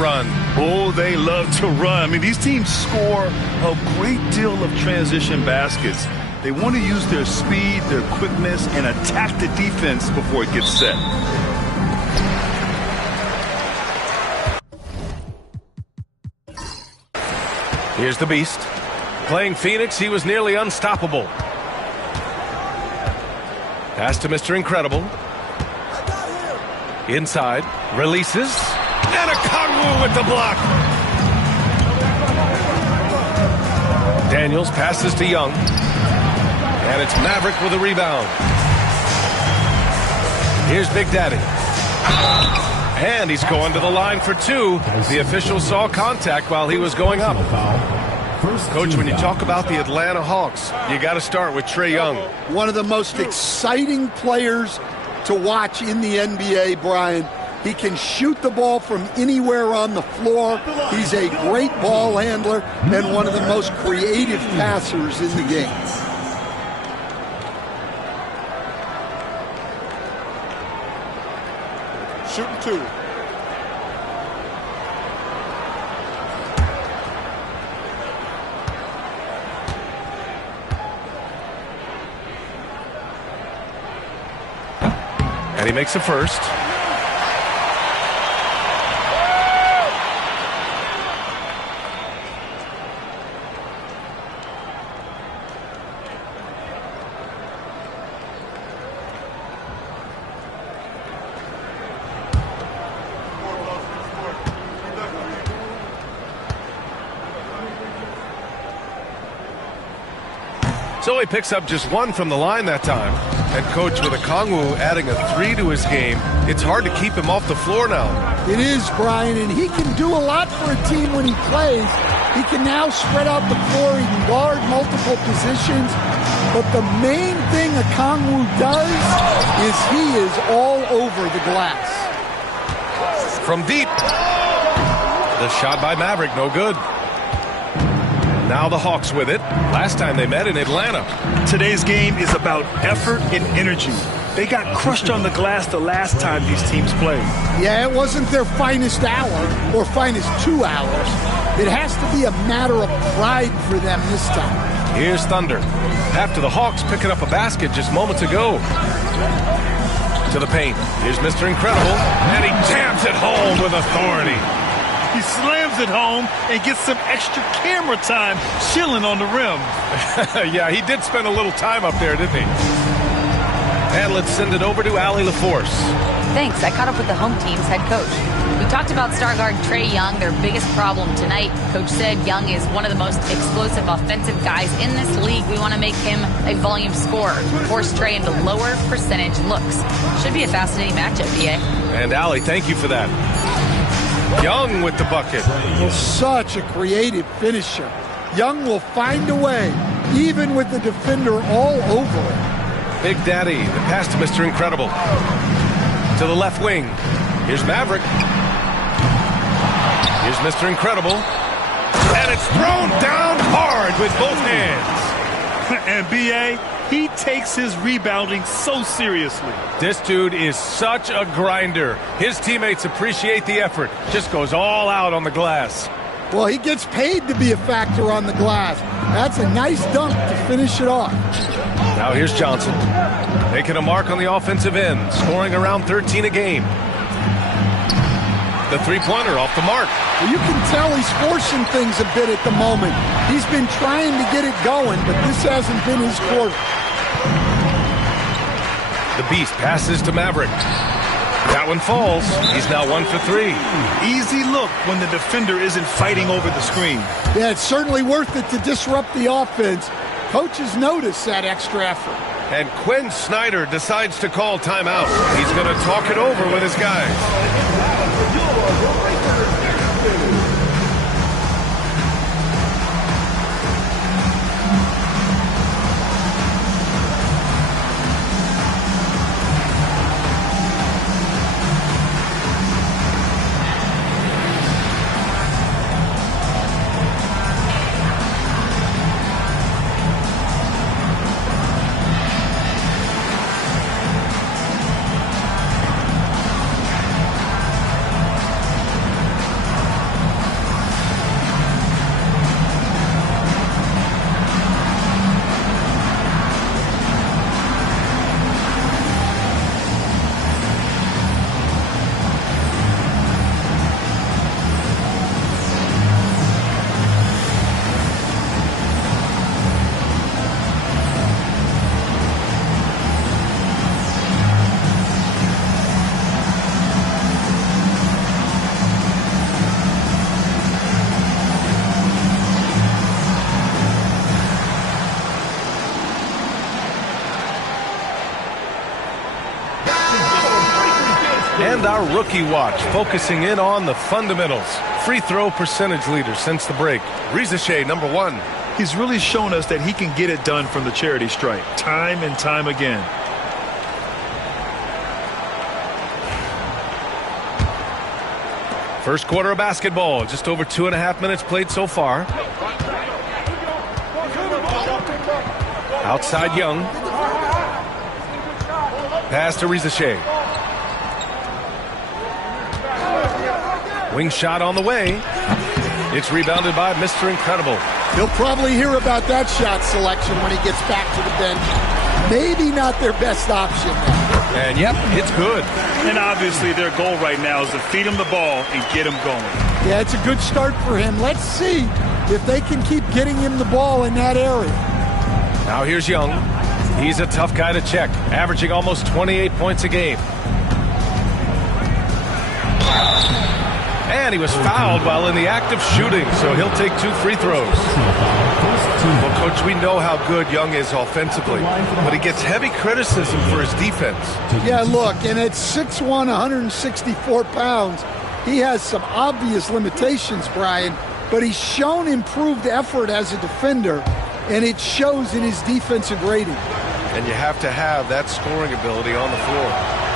run. Oh, they love to run. I mean, these teams score a great deal of transition baskets. They want to use their speed, their quickness, and attack the defense before it gets set. Here's the Beast. Playing Phoenix, he was nearly unstoppable. Pass to Mr. Incredible. Inside, releases, and a Kongwu with the block. Daniels passes to Young, and it's Maverick with a rebound. Here's Big Daddy. And he's going to the line for two. The official saw contact while he was going up. Coach, when you talk about the Atlanta Hawks, you got to start with Trae Young. One of the most exciting players to watch in the NBA, Brian. He can shoot the ball from anywhere on the floor. He's a great ball handler and one of the most creative passers in the game. Shooting two. And he makes a first. So he picks up just one from the line that time. And Coach, with a Kongwu adding a 3 to his game, it's hard to keep him off the floor now. It is, Brian, and he can do a lot for a team when he plays. He can now spread out the floor. He can guard multiple positions. But the main thing a Kongwu does is he is all over the glass. From deep. The shot by Maverick, no good. Now the Hawks with it. Last time they met in Atlanta. Today's game is about effort and energy. They got crushed on the glass the last time these teams played. Yeah, it wasn't their finest hour or finest 2 hours. It has to be a matter of pride for them this time. Here's Thunder. After the Hawks picking up a basket just moments ago. To the paint. Here's Mr. Incredible. And he jams it home with authority. He slams it home and gets some extra camera time chilling on the rim. Yeah, he did spend a little time up there, didn't he? And let's send it over to Allie LaForce. Thanks. I caught up with the home team's head coach. We talked about star guard Trae Young, their biggest problem tonight. Coach said Young is one of the most explosive offensive guys in this league. We want to make him a volume scorer, force Trae into lower percentage looks. Should be a fascinating matchup, BA. And Allie, thank you for that. Young with the bucket. Well, such a creative finisher. Young will find a way, even with the defender all over it. Big Daddy, the pass to Mr. Incredible. To the left wing. Here's Maverick. Here's Mr. Incredible. And it's thrown down hard with both hands. And B.A., he takes his rebounding so seriously. This dude is such a grinder. His teammates appreciate the effort. Just goes all out on the glass. Well, he gets paid to be a factor on the glass. That's a nice dunk to finish it off. Now here's Johnson. Making a mark on the offensive end. Scoring around 13 a game. The three-pointer off the mark. Well, you can tell he's forcing things a bit at the moment. He's been trying to get it going, but this hasn't been his quarter. The Beast passes to Maverick. That one falls. He's now 1 for 3. Easy look when the defender isn't fighting over the screen. Yeah, it's certainly worth it to disrupt the offense. Coaches notice that extra effort. And Quinn Snyder decides to call timeout. He's going to talk it over with his guys. And our rookie watch, focusing in on the fundamentals. Free throw percentage leader since the break. Rizachet, number 1. He's really shown us that he can get it done from the charity stripe, time and time again. First quarter of basketball, just over 2.5 minutes played so far. Outside Young. Pass to Rizachet. Wing shot on the way. It's rebounded by Mr. Incredible. He'll probably hear about that shot selection when he gets back to the bench. Maybe not their best option now. And yep, it's good. And obviously their goal right now is to feed him the ball and get him going. Yeah, it's a good start for him. Let's see if they can keep getting him the ball in that area. Now here's Young. He's a tough guy to check, averaging almost 28 points a game. And he was fouled while in the act of shooting, so he'll take 2 free throws. Well, Coach, we know how good Young is offensively, but he gets heavy criticism for his defense. Yeah, look, and at 6'1", 164 pounds, he has some obvious limitations, Brian, but he's shown improved effort as a defender, and it shows in his defensive rating. And you have to have that scoring ability on the floor.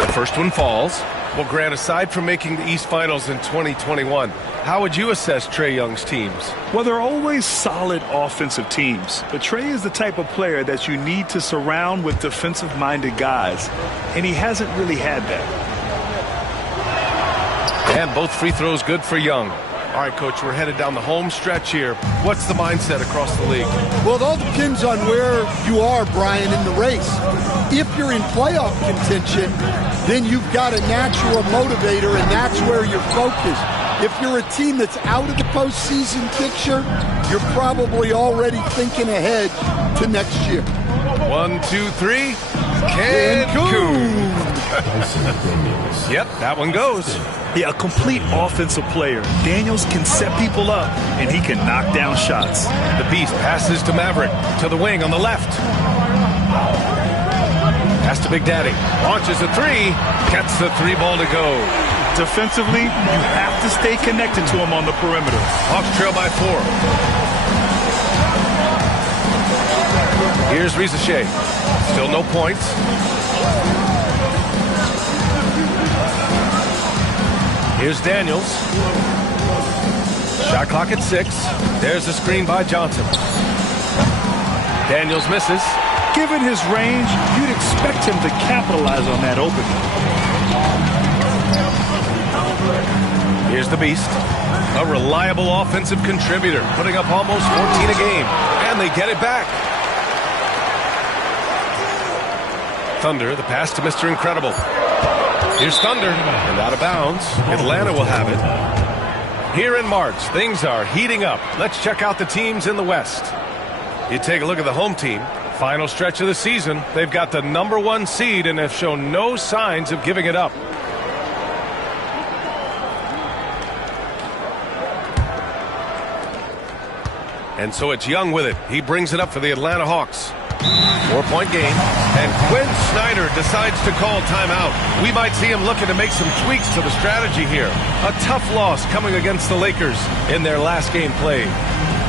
The first one falls. Well, Grant, aside from making the East Finals in 2021, how would you assess Trae Young's teams? Well, they're always solid offensive teams. But Trae is the type of player that you need to surround with defensive-minded guys, and he hasn't really had that. And both free throws good for Young. All right, Coach, we're headed down the home stretch here. What's the mindset across the league? Well, it all depends on where you are, Brian, in the race. If you're in playoff contention, then you've got a natural motivator, and that's where you're focused. If you're a team that's out of the postseason picture, you're probably already thinking ahead to next year. 1, 2, 3. Cancun. Yep, that one goes. Yeah, a complete offensive player. Daniels can set people up, and he can knock down shots. The Beast passes to Maverick, to the wing on the left. Pass to Big Daddy. Launches a 3. Gets the 3 ball to go. Defensively, you have to stay connected to him on the perimeter. Hawks trail by 4. Here's Rizachet. Still no points. Here's Daniels. Shot clock at 6. There's a screen by Johnson. Daniels misses. Given his range, you'd expect him to capitalize on that opening. Here's the Beast. A reliable offensive contributor, putting up almost 14 a game. And they get it back. Thunder, the pass to Mr. Incredible. Here's Thunder, and out of bounds. Atlanta will have it. Here in March, things are heating up. Let's check out the teams in the West. You take a look at the home team. Final stretch of the season. They've got the #1 seed and have shown no signs of giving it up. And so it's Young with it. He brings it up for the Atlanta Hawks. 4-point game, and Quinn Snyder decides to call timeout. We might see him looking to make some tweaks to the strategy here. A tough loss coming against the Lakers in their last game played.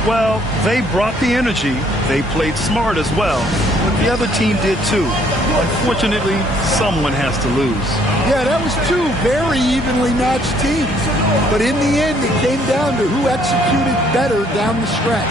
Well, they brought the energy. They played smart as well, but the other team did too. Unfortunately, someone has to lose. Yeah, that was 2 very evenly matched teams. But in the end, it came down to who executed better down the stretch.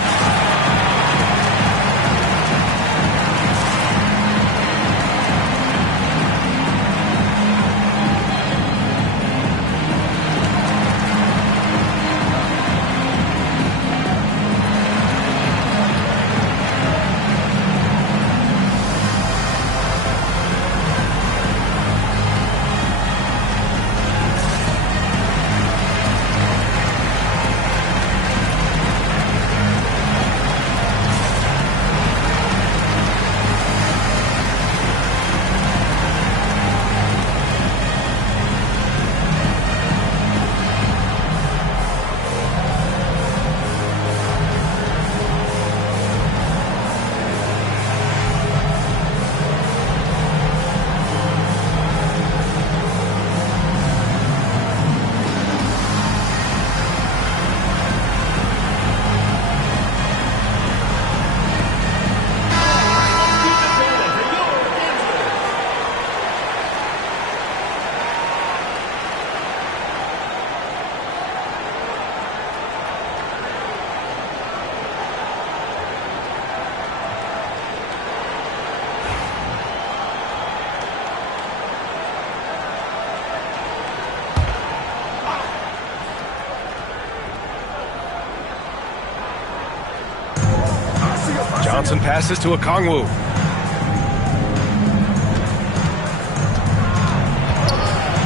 Johnson passes to Okongwu.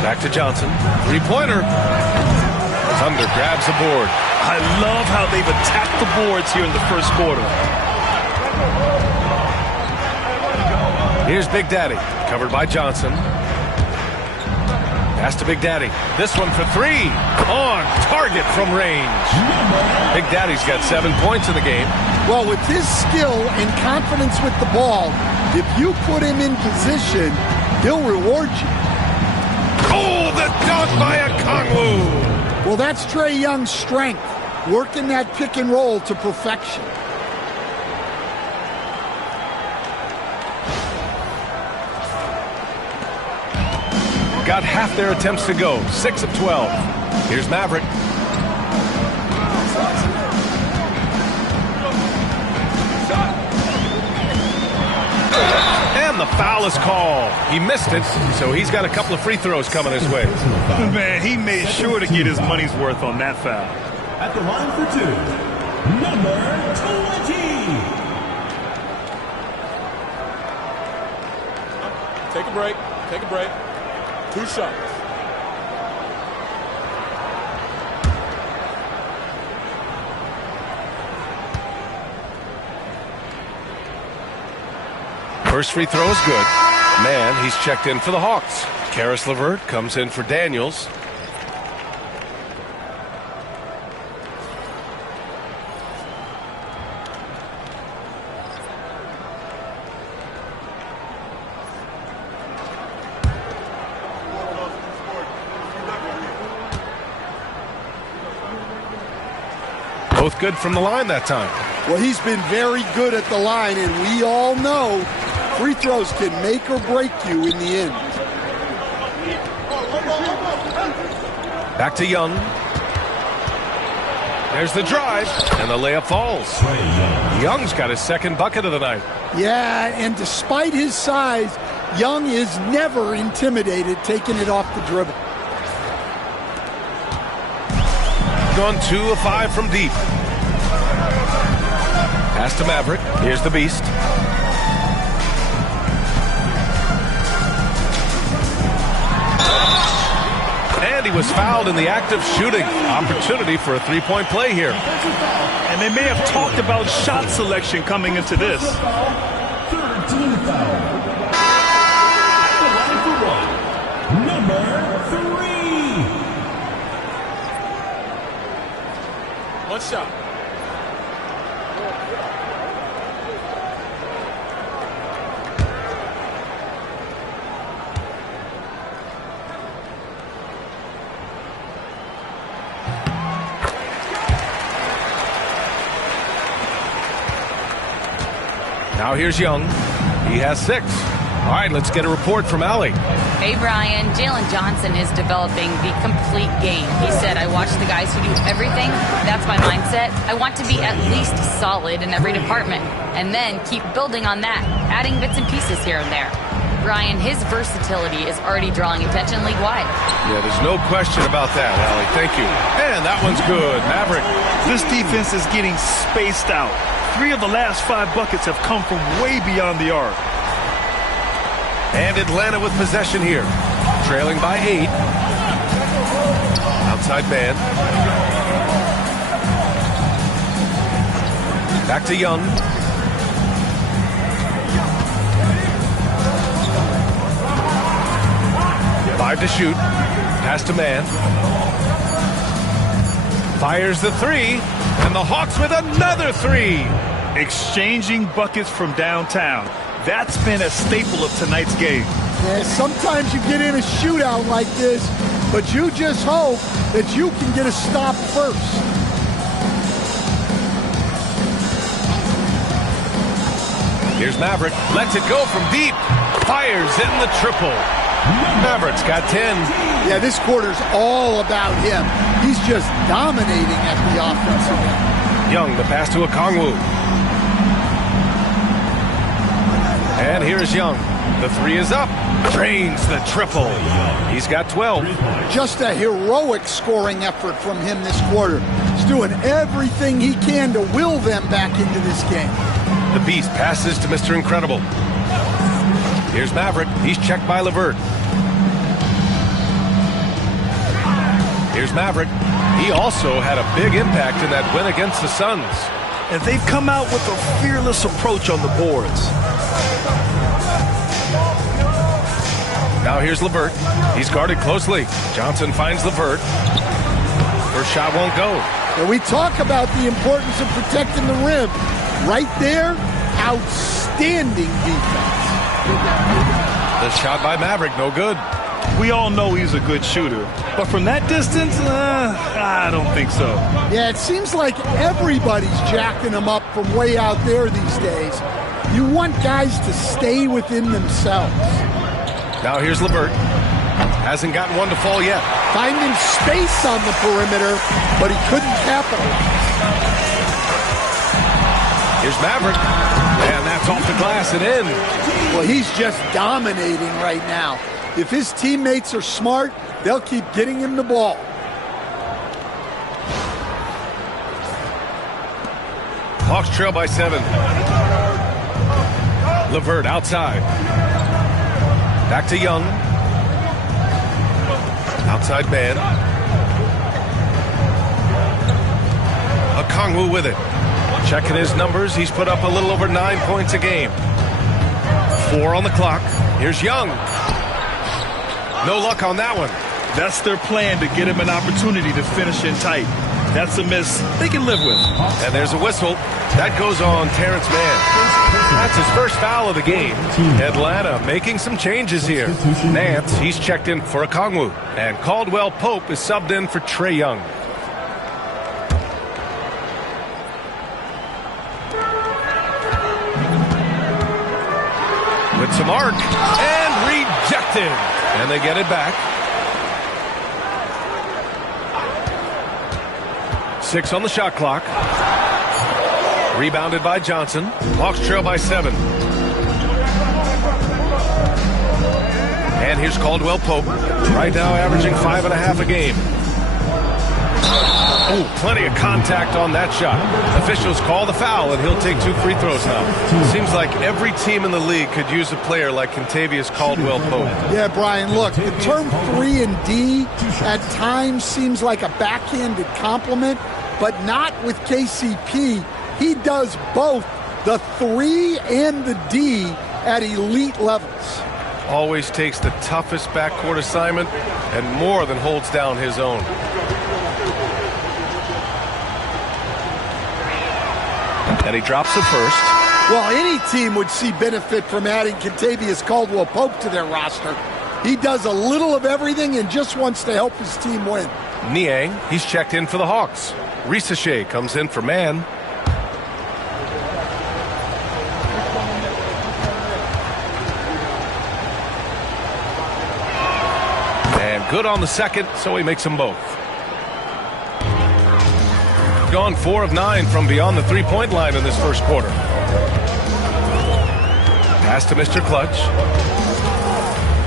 Back to Johnson. Three-pointer. Thunder grabs the board. I love how they've attacked the boards here in the first quarter. Here's Big Daddy, covered by Johnson. Pass to Big Daddy. This one for three. On target from range. Big Daddy's got 7 points in the game. Well, with his skill and confidence with the ball, if you put him in position, he'll reward you. Oh, the dunk by Okongwu. Well, that's Trae Young's strength, working that pick and roll to perfection. Got half their attempts to go. 6 of 12. Here's Maverick. And the foul is called. He missed it, so he's got a couple of free throws coming his way. Man, he made sure to get his money's worth on that foul. At the line for two, number 20. Take a break. Take a break. 2 shots. First free throw is good. Man, he's checked in for the Hawks. Karis LeVert comes in for Daniels. Both good from the line that time. Well, he's been very good at the line, and we all know free throws can make or break you in the end. Back to Young. There's the drive, and the layup falls. Young's got his second bucket of the night. Yeah, and despite his size, Young is never intimidated taking it off the dribble. Gone 2 of 5 from deep. Pass to Maverick. Here's the Beast. And he was fouled in the act of shooting. Opportunity for a three-point play here. And they may have talked about shot selection coming into this. 13 foul. Number 3. 1 shot. Now here's Young. He has 6. All right, let's get a report from Allie. Hey, Brian. Jalen Johnson is developing the complete game. He said, I watch the guys who do everything. That's my mindset. I want to be at least solid in every department and then keep building on that, adding bits and pieces here and there. Brian, his versatility is already drawing attention league-wide. Yeah, there's no question about that, Allie. Thank you. And that one's good. Maverick. This defense is getting spaced out. 3 of the last 5 buckets have come from way beyond the arc. And Atlanta with possession here. Trailing by 8. Outside man. Back to Young. Five to shoot. Pass to man. Fires the 3. And the Hawks with another 3. Exchanging buckets from downtown. That's been a staple of tonight's game. Yeah, sometimes you get in a shootout like this, but you just hope that you can get a stop first. Here's Maverick. Lets it go from deep. Fires in the triple. Maverick's got 10. Yeah, this quarter's all about him. He's just dominating at the offensive end. Young, the pass to Okongwu. And here's Young. The 3 is up. Drains the triple. He's got 12. Just a heroic scoring effort from him this quarter. He's doing everything he can to will them back into this game. The Beast passes to Mr. Incredible. Here's Maverick. He's checked by LeVert. Here's Maverick. He also had a big impact in that win against the Suns. And they've come out with a fearless approach on the boards. Now here's LeVert. He's guarded closely. Johnson finds LeVert. First shot won't go. And we talk about the importance of protecting the rim. Right there, outstanding defense. The shot by Maverick, no good. We all know he's a good shooter, but from that distance, I don't think so. Yeah, it seems like everybody's jacking him up from way out there these days. You want guys to stay within themselves. Now here's LeVert. Hasn't gotten one to fall yet. Finding space on the perimeter, but he couldn't capitalize. Here's Maverick. And that's off the glass and in. Well, he's just dominating right now. If his teammates are smart, they'll keep getting him the ball. Hawks trail by 7. LeVert outside. Back to Young. Outside man. Okongwu with it. Checking his numbers, he's put up a little over 9 points a game. 4 on the clock. Here's Young. No luck on that one. That's their plan, to get him an opportunity to finish in tight. That's a miss they can live with. And there's a whistle. That goes on Terrence Mann. That's his first foul of the game. Atlanta making some changes here. Nance, he's checked in for Okongwu. And Caldwell Pope is subbed in for Trae Young. With some arc. And rejected. And they get it back. 6 on the shot clock. Rebounded by Johnson. Hawks trail by 7. And here's Caldwell Pope. Right now averaging 5.5 a game. Oh, plenty of contact on that shot. Officials call the foul, and he'll take 2 free throws now. Seems like every team in the league could use a player like Kentavious Caldwell Pope. Yeah, Brian, look, the term 3 and D at times seems like a backhanded compliment, but not with KCP. He does both the 3 and the D at elite levels. Always takes the toughest backcourt assignment and more than holds down his own. And he drops the first. Well, any team would see benefit from adding Kentavious Caldwell Pope to their roster. He does a little of everything and just wants to help his team win. Niang, he's checked in for the Hawks. Risachet comes in for Mann. And good on the second, so he makes them both. Gone 4 of 9 from beyond the three-point line in this first quarter. Pass to Mr. Clutch.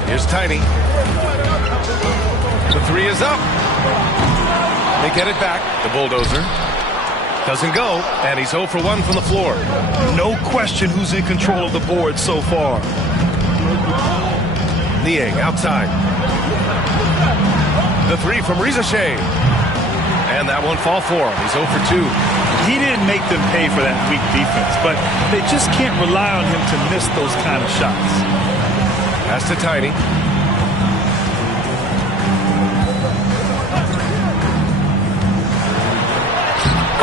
Here's Tiny. The 3 is up. They get it back. The bulldozer doesn't go, and he's 0 for 1 from the floor. No question who's in control of the board so far. Niang outside. The 3 from Risachet. And that won't fall for him. He's 0 for 2. He didn't make them pay for that weak defense, but they just can't rely on him to miss those kind of shots. Pass to Tiny.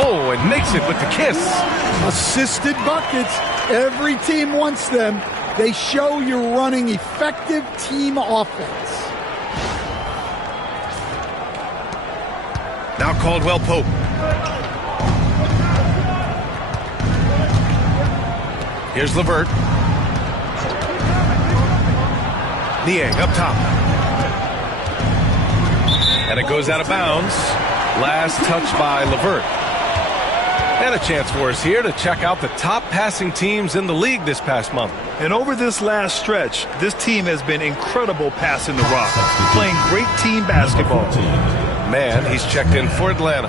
Oh, and makes it with the kiss. Assisted buckets. Every team wants them. They show you're running effective team offense. Now Caldwell Pope. Here's LeVert. Niang up top. And it goes out of bounds. Last touch by LeVert. And a chance for us here to check out the top passing teams in the league this past month. And over this last stretch, this team has been incredible passing the rock, playing great team basketball. Man, he's checked in for Atlanta.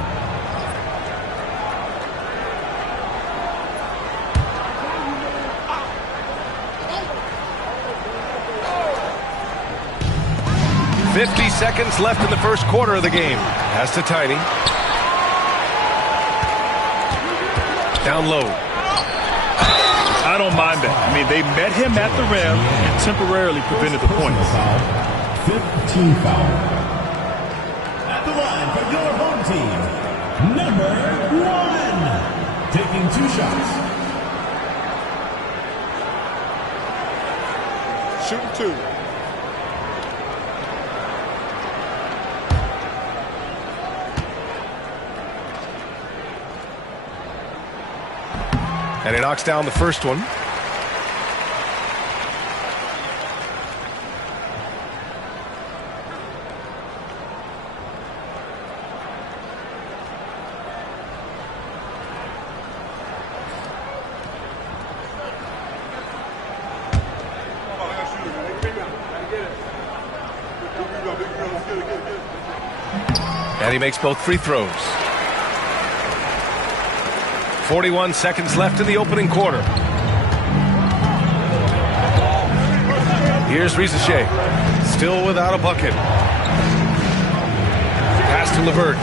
50 seconds left in the first quarter of the game. Pass to Tiny. Down low. I don't mind that. I mean, they met him at the rim and temporarily prevented the point. 15 foul. At the line for your home team, number 1. Taking 2 shots. Shooting 2. And he knocks down the first one. And he makes both free throws. 41 seconds left in the opening quarter. Here's Rizachet, still without a bucket. Pass to LeVert.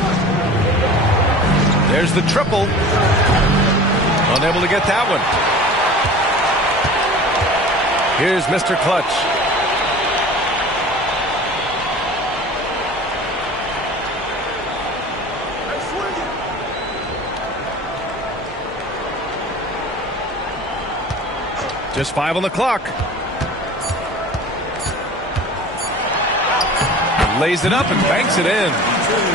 There's the triple. Unable to get that one. Here's Mr. Clutch. Just 5 on the clock. Lays it up and banks it in.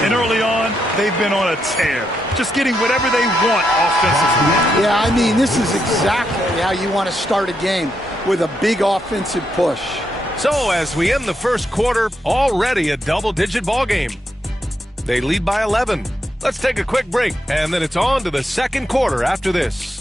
And early on, they've been on a tear. Just getting whatever they want offensively. Yeah, I mean, this is exactly how you want to start a game, with a big offensive push. So as we end the first quarter, already a double-digit ball game. They lead by 11. Let's take a quick break, and then it's on to the second quarter after this.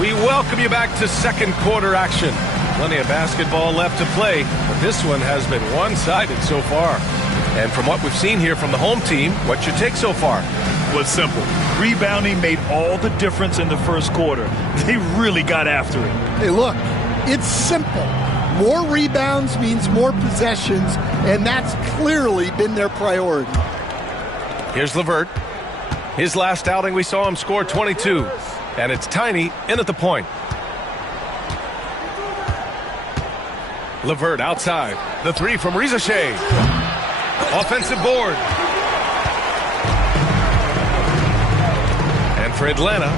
We welcome you back to second quarter action. Plenty of basketball left to play, but this one has been one-sided so far. And from what we've seen here from the home team, what's your take so far? Was simple. Rebounding made all the difference in the first quarter. They really got after it. Hey, look, it's simple. More rebounds means more possessions, and that's clearly been their priority. Here's LeVert. His last outing, we saw him score 22. And it's Tiny in at the point. LeVert outside. The three from Rizachet. Offensive board. And for Atlanta,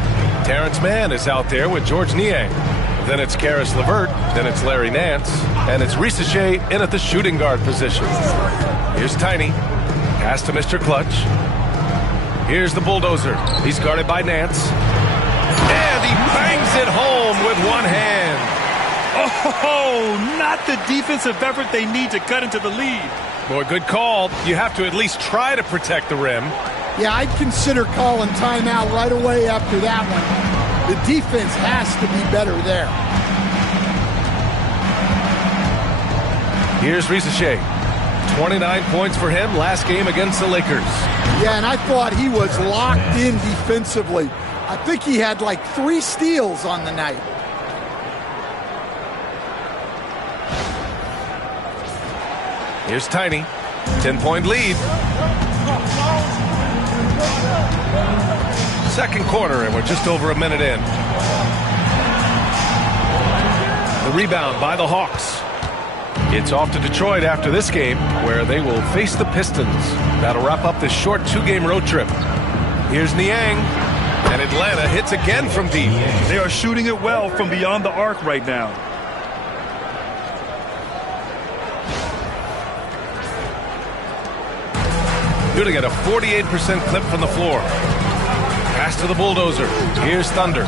Terrence Mann is out there with George Niang. Then it's Karis LeVert. Then it's Larry Nance. And it's Rizachet in at the shooting guard position. Here's Tiny. Pass to Mr. Clutch. Here's the bulldozer. He's guarded by Nance. And he bangs it home with one hand. Oh, not the defensive effort they need to cut into the lead. Boy, good call. You have to at least try to protect the rim. Yeah, I'd consider calling timeout right away after that one. The defense has to be better there. Here's Rizachet. 29 points for him last game against the Lakers. Yeah, and I thought he was locked in defensively. I think he had like 3 steals on the night. Here's Tiny. 10-point lead. Second quarter, and we're just over a minute in. The rebound by the Hawks. It's off to Detroit after this game, where they will face the Pistons. That'll wrap up this short 2-game road trip. Here's Niang. And Atlanta hits again from deep. They are shooting it well from beyond the arc right now. Shooting at a 48% clip from the floor. Pass to the bulldozer. Here's Thunder.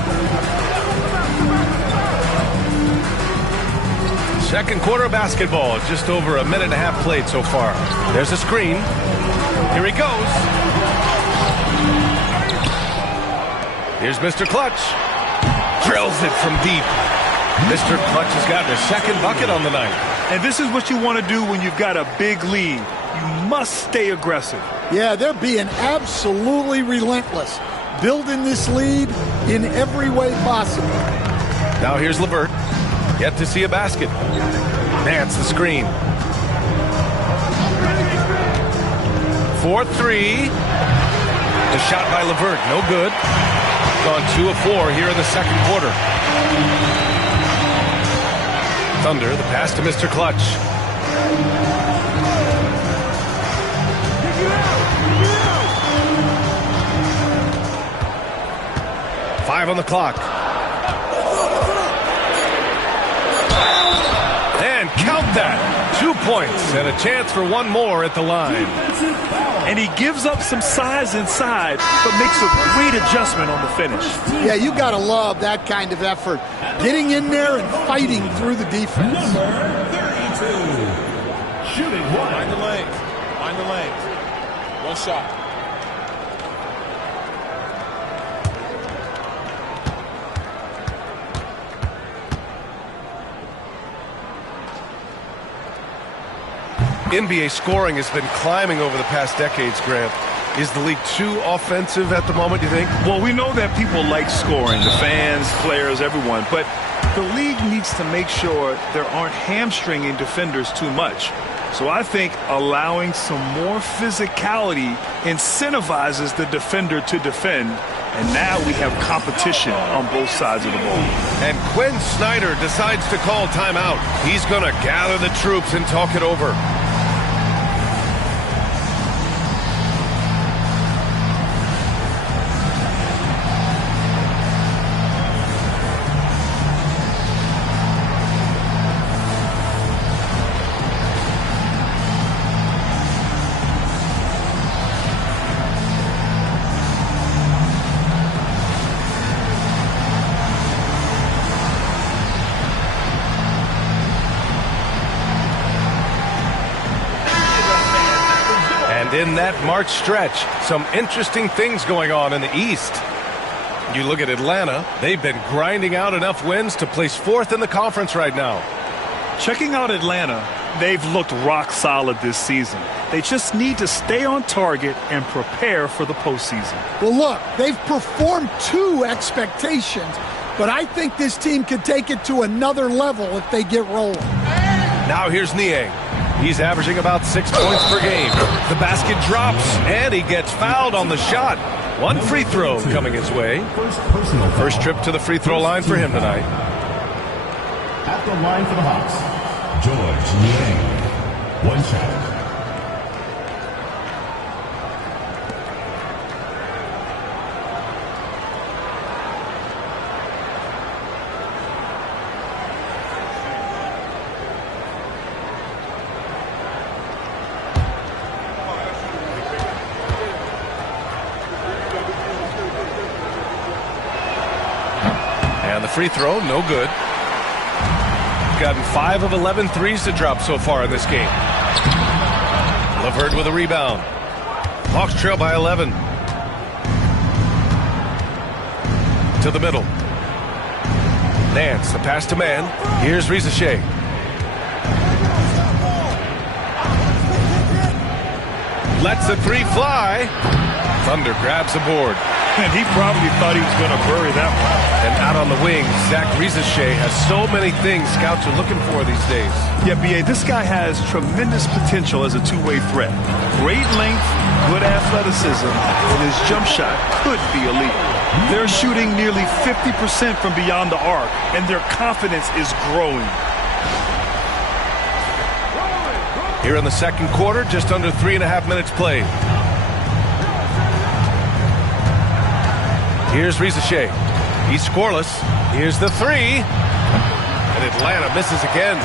Second quarter of basketball. Just over a minute and a half played so far. There's a screen. Here he goes. Here's Mr. Clutch. Drills it from deep. Mr. Clutch has gotten his second bucket on the night. And this is what you want to do when you've got a big lead. You must stay aggressive. Yeah, they're being absolutely relentless. building this lead in every way possible. Now here's LeVert. Yet to see a basket. Nance the screen. 4-3. The shot by LeVert, no good. Gone 2 of 4 here in the second quarter. Thunder, the pass to Mr. Clutch. Five on the clock. And count that. 2 points and a chance for one more at the line. And he gives up some size inside, but makes a great adjustment on the finish. Yeah, you got to love that kind of effort. Getting in there and fighting through the defense. Number 32. Shooting one. Find the lane. Find the lane. One shot. NBA scoring has been climbing over the past decades, Grant. Is the league too offensive at the moment, you think? Well, we know that people like scoring, the fans, players, everyone, but the league needs to make sure there aren't hamstringing defenders too much. So I think allowing some more physicality incentivizes the defender to defend, and now we have competition on both sides of the ball. And Quinn Snyder decides to call timeout. He's going to gather the troops and talk it over. In that March stretch, some interesting things going on in the East. You look at Atlanta, they've been grinding out enough wins to place 4th in the conference right now. Checking out Atlanta, they've looked rock solid this season. They just need to stay on target and prepare for the postseason. Well, look, they've performed to expectations, but I think this team could take it to another level if they get rolling. Now here's Niang. He's averaging about 6 points per game. The basket drops, and he gets fouled on the shot. One free throw coming his way. First trip to the free throw line for him tonight. At the line for the Hawks, George Niang. One shot. Free throw, no good. Gotten 5 of 11 threes to drop so far in this game. LeVert with a rebound. Hawks trail by 11. To the middle. Nance, the pass to man. Here's Rizachet. Lets the three fly. Thunder grabs the board. And he probably thought he was going to bury that one. And out on the wing, Zach Rizachet has so many things scouts are looking for these days. Yeah, B.A., this guy has tremendous potential as a two-way threat. Great length, good athleticism, and his jump shot could be elite. They're shooting nearly 50% from beyond the arc, and their confidence is growing. Here in the second quarter, just under 3.5 minutes played. Here's Rizachet. He's scoreless. Here's the three. And Atlanta misses again.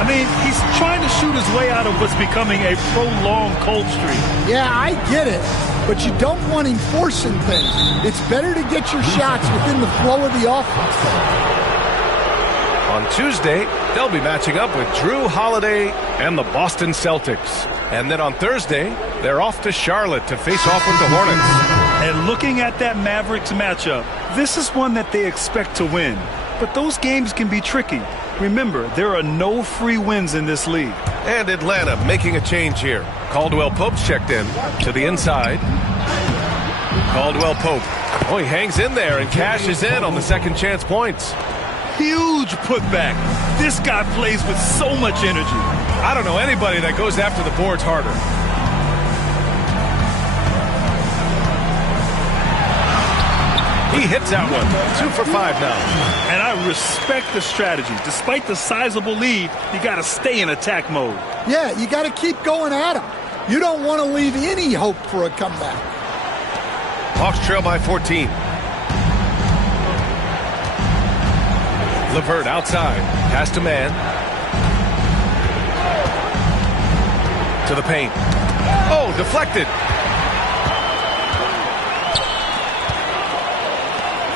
I mean, he's trying to shoot his way out of what's becoming a prolonged cold streak. Yeah, I get it. But you don't want him forcing things. It's better to get your shots within the flow of the offense. On Tuesday, they'll be matching up with Drew Holiday and the Boston Celtics. And then on Thursday, they're off to Charlotte to face off with the Hornets. And looking at that Mavericks matchup, this is one that they expect to win. But those games can be tricky. Remember, there are no free wins in this league. And Atlanta making a change here. Caldwell Pope's checked in to the inside. Caldwell Pope Oh, he hangs in there and cashes in on the second chance points. Huge putback. This guy plays with so much energy. I don't know anybody that goes after the boards harder. He hits that one. 2 for 5 now. And I respect the strategy. Despite the sizable lead, you got to stay in attack mode. Yeah, you got to keep going at him. You don't want to leave any hope for a comeback. Hawks trail by 14. LeVert outside. Pass to man. To the paint. Oh, deflected.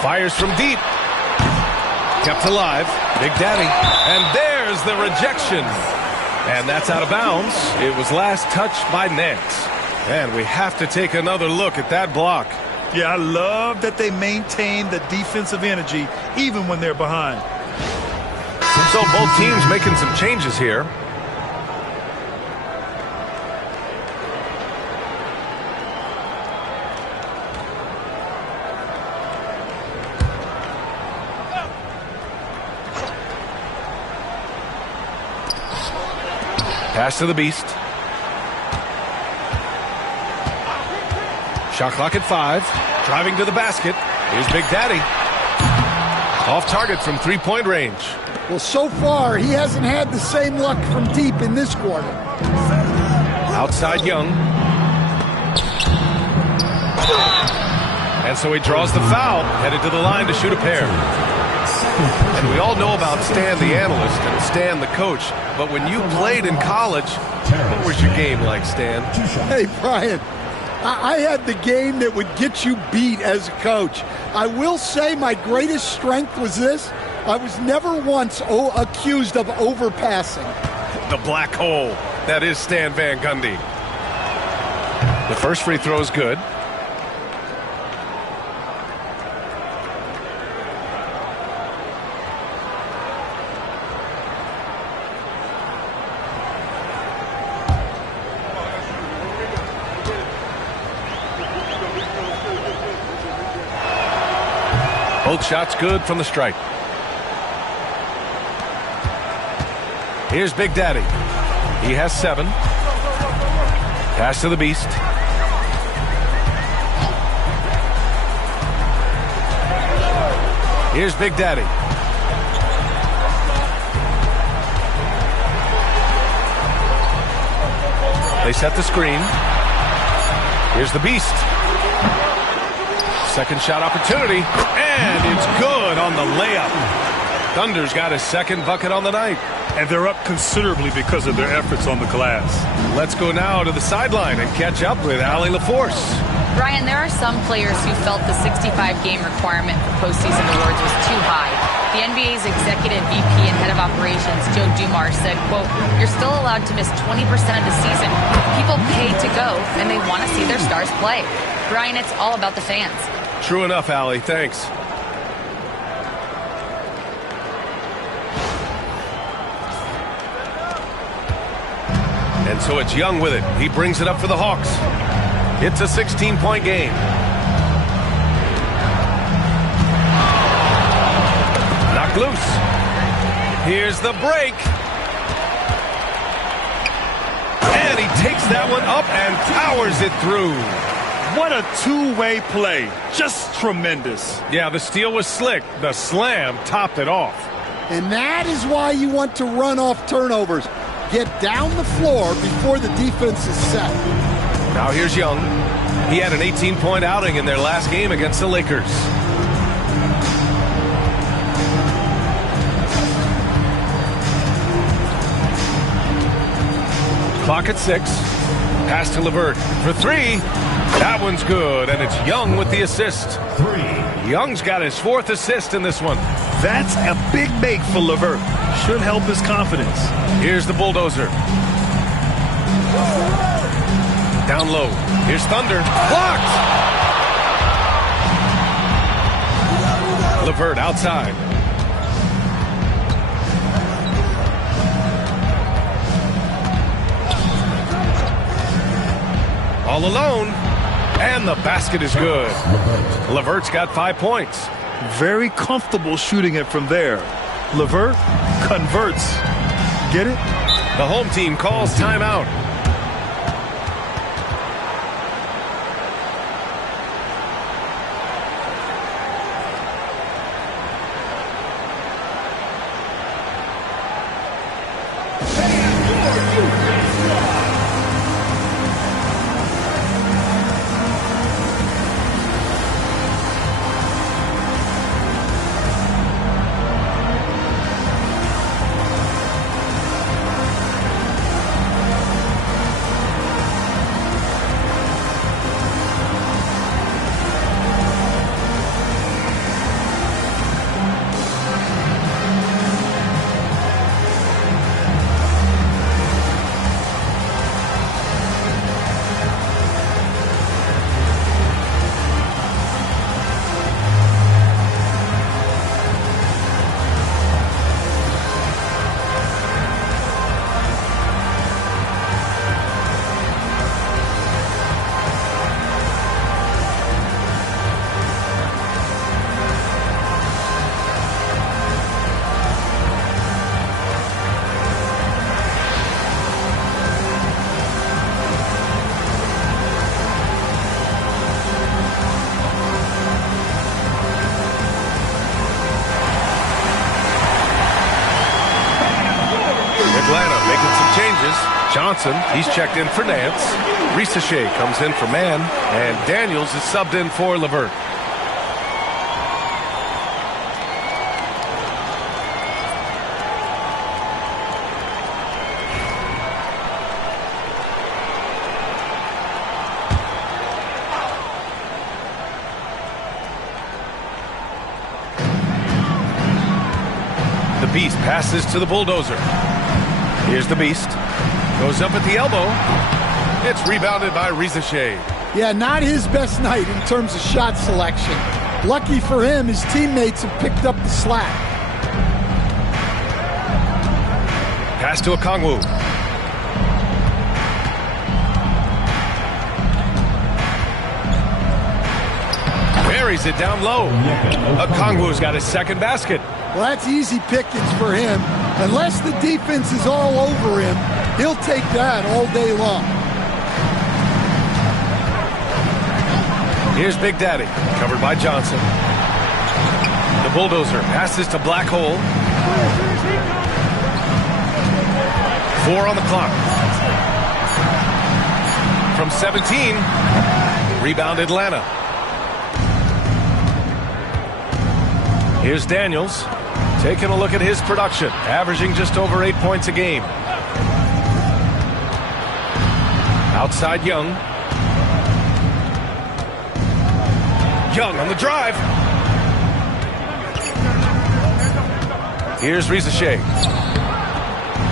Fires from deep. Kept alive. Big Daddy. And there's the rejection. And that's out of bounds. It was last touched by Nance. And we have to take another look at that block. Yeah, I love that they maintain the defensive energy even when they're behind. So both teams making some changes here. Pass to the Beast. Shot clock at 5. Driving to the basket. Here's Big Daddy. Off target from three-point range. Well, so far, he hasn't had the same luck from deep in this quarter. Outside Young. And so he draws the foul, headed to the line to shoot a pair. And we all know about Stan the analyst and Stan the coach, but when you played in college, what was your game like, Stan? Hey, Brian, I had the game that would get you beat as a coach. I will say my greatest strength was this. I was never once accused of overpassing. The black hole. That is Stan Van Gundy. The first free throw is good. Both shots good from the stripe. Here's Big Daddy. He has 7. Pass to the Beast. Here's Big Daddy. They set the screen. Here's the Beast. Second shot opportunity, and it's good on the layup. Thunder's got his second bucket on the night. And they're up considerably because of their efforts on the glass. Let's go now to the sideline and catch up with Allie LaForce. Brian, there are some players who felt the 65-game requirement for postseason awards was too high. The NBA's executive VP and head of operations, Joe Dumars, said, quote, "You're still allowed to miss 20% of the season. People pay to go, and they want to see their stars play." Brian, it's all about the fans. True enough, Allie. Thanks. And so it's Young with it. He brings it up for the Hawks. It's a 16-point game. Knocked loose. Here's the break. And he takes that one up and powers it through. What a two-way play. Just tremendous. Yeah, the steal was slick. The slam topped it off. And that is why you want to run off turnovers. Get down the floor before the defense is set. Now here's Young. He had an 18-point outing in their last game against the Lakers. Clock at 6. Pass to LeVert for 3. That one's good, and it's Young with the assist. 3. Young's got his 4th assist in this one. That's a big make for LeVert. Should help his confidence. Here's the bulldozer. Down low. Here's Thunder. Blocked! LeVert outside. All alone. And the basket is good. LeVert's got 5 points. Very comfortable shooting it from there. LeVert converts. Get it? The home team calls timeout. Atlanta making some changes. Johnson, he's checked in for Nance. Risachet comes in for Mann. And Daniels is subbed in for LeVert. The Beast passes to the Bulldozer. Here's the Beast. Goes up at the elbow. It's rebounded by Risachet. Yeah, not his best night in terms of shot selection. Lucky for him, his teammates have picked up the slack. Pass to Okongwu. Buries it down low. Okongwu's got his second basket. Well, that's easy pickings for him. Unless the defense is all over him, he'll take that all day long. Here's Big Daddy, covered by Johnson. The Bulldozer passes to Black Hole. 4 on the clock. From 17, rebound Atlanta. Here's Daniels. Taking a look at his production, averaging just over 8 points a game. Outside Young. Young on the drive. Here's Risachet.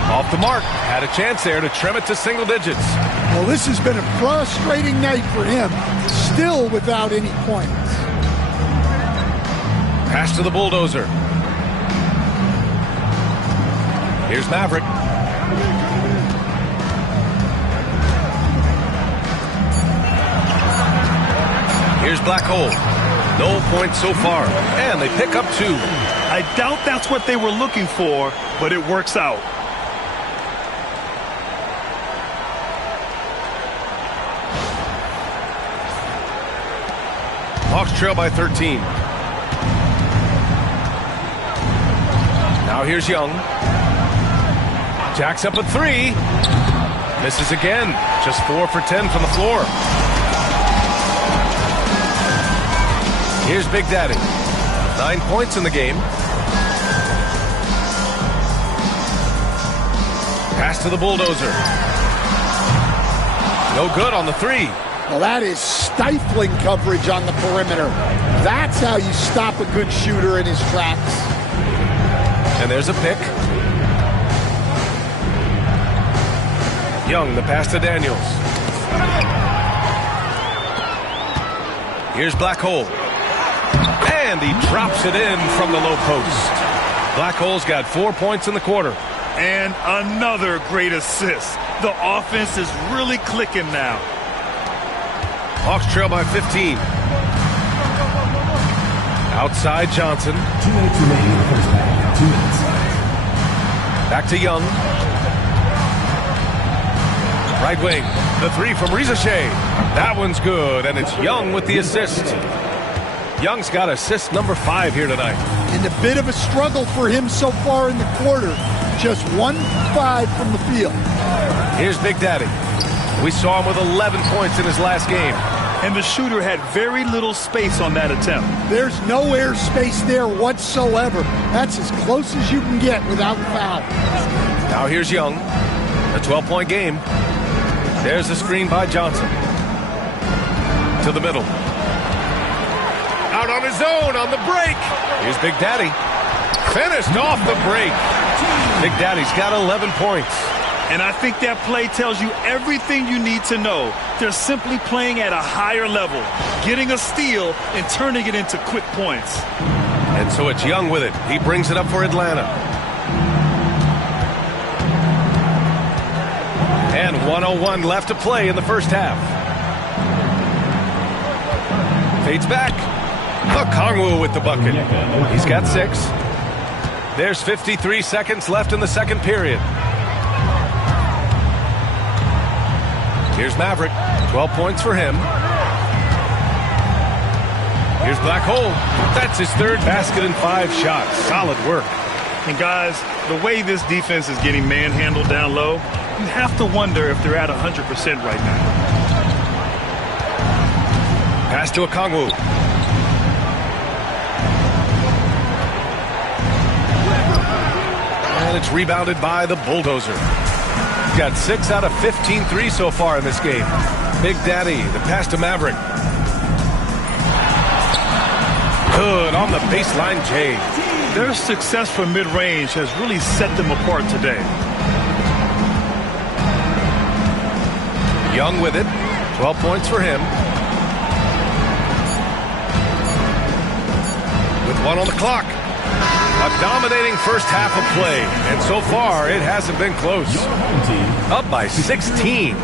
Off the mark. Had a chance there to trim it to single digits. Well, this has been a frustrating night for him. Still without any points. Pass to the Bulldozer. Here's Maverick. Here's Black Hole. No points so far. And they pick up 2. I doubt that's what they were looking for, but it works out. Hawks trail by 13. Now here's Young. Jacks up at 3. Misses again. Just 4 for 10 from the floor. Here's Big Daddy. 9 points in the game. Pass to the Bulldozer. No good on the 3. Well, that is stifling coverage on the perimeter. That's how you stop a good shooter in his tracks. And there's a pick. Young, the pass to Daniels. Here's Black Hole. And he drops it in from the low post. Black Hole's got 4 points in the quarter. And another great assist. The offense is really clicking now. Hawks trail by 15. Outside Johnson. 2 minutes remaining in the first half. 2 minutes. Back to Young. Right wing. The three from Rizashay. That one's good, and it's Young with the assist. Young's got assist number 5 here tonight. And a bit of a struggle for him so far in the quarter. Just 1-5 from the field. Here's Big Daddy. We saw him with 11 points in his last game. And the shooter had very little space on that attempt. There's no air space there whatsoever. That's as close as you can get without foul. Now here's Young. A 12-point game. There's the screen by Johnson. To the middle. Out on his own on the break. Here's Big Daddy. Finished off the break. Big Daddy's got 11 points. And I think that play tells you everything you need to know. They're simply playing at a higher level, getting a steal and turning it into quick points. And so it's Young with it. He brings it up for Atlanta. And 1:01 left to play in the first half. Fades back. Okongwu with the bucket. He's got 6. There's 53 seconds left in the second period. Here's Maverick. 12 points for him. Here's Black Hole. That's his 3rd basket in 5 shots. Solid work. And guys, the way this defense is getting manhandled down low, you have to wonder if they're at 100% right now. Pass to Okongwu. And it's rebounded by the Bulldozer. He's got 6 out of 15 threes so far in this game. Big Daddy, the pass to Maverick. Good on the baseline, Jay. Their success from mid-range has really set them apart today. Young with it. 12 points for him. With 1 on the clock. A dominating first half of play. And so far, it hasn't been close. Up by 16.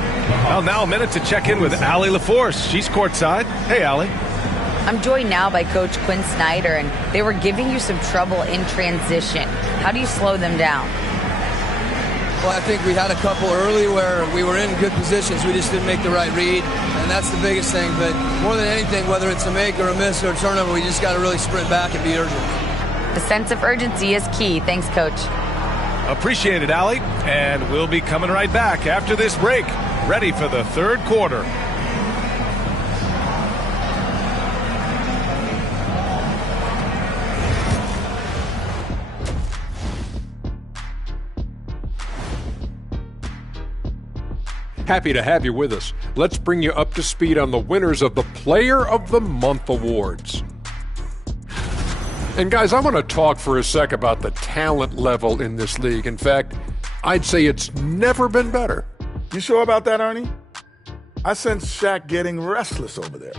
Well, now a minute to check in with Allie LaForce. She's courtside. Hey, Allie. I'm joined now by Coach Quinn Snyder, and they were giving you some trouble in transition. How do you slow them down? Well, I think we had a couple early where we were in good positions. We just didn't make the right read, and that's the biggest thing. But more than anything, whether it's a make or a miss or a turnover, we just got to really sprint back and be urgent. The sense of urgency is key. Thanks, Coach. Appreciate it, Allie. And we'll be coming right back after this break. Ready for the third quarter. Happy to have you with us. Let's bring you up to speed on the winners of the Player of the Month awards. And guys, I want to talk for a sec about the talent level in this league. In fact, I'd say it's never been better. You sure about that, Ernie? I sense Shaq getting restless over there.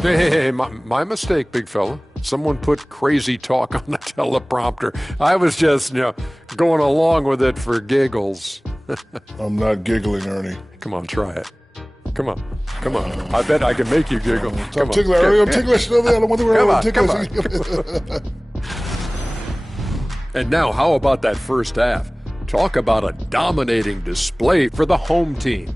Hey, my mistake, big fella. Someone put crazy talk on the teleprompter. I was just, going along with it for giggles. I'm not giggling, Ernie. Come on, try it. Come on. I bet I can make you giggle. I'm ticklish, Ernie. I'm ticklish. I don't want to worry about ticklish. And now, how about that first half? Talk about a dominating display for the home team.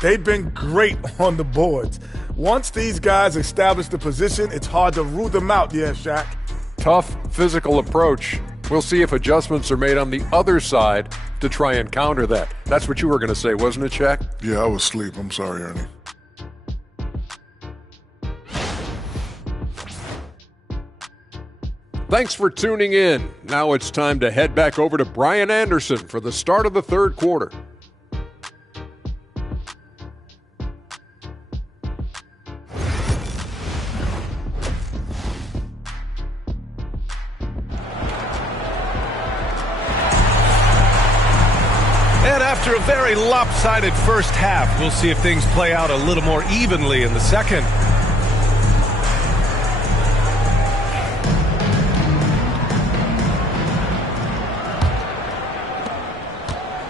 They've been great on the boards. Once these guys establish the position, it's hard to root them out, Shaq. Tough physical approach. We'll see if adjustments are made on the other side to try and counter that. That's what you were going to say, wasn't it, Shaq? Yeah, I was asleep. I'm sorry, Ernie. Thanks for tuning in. Now it's time to head back over to Brian Anderson for the start of the third quarter. And after a very lopsided first half, we'll see if things play out a little more evenly in the second.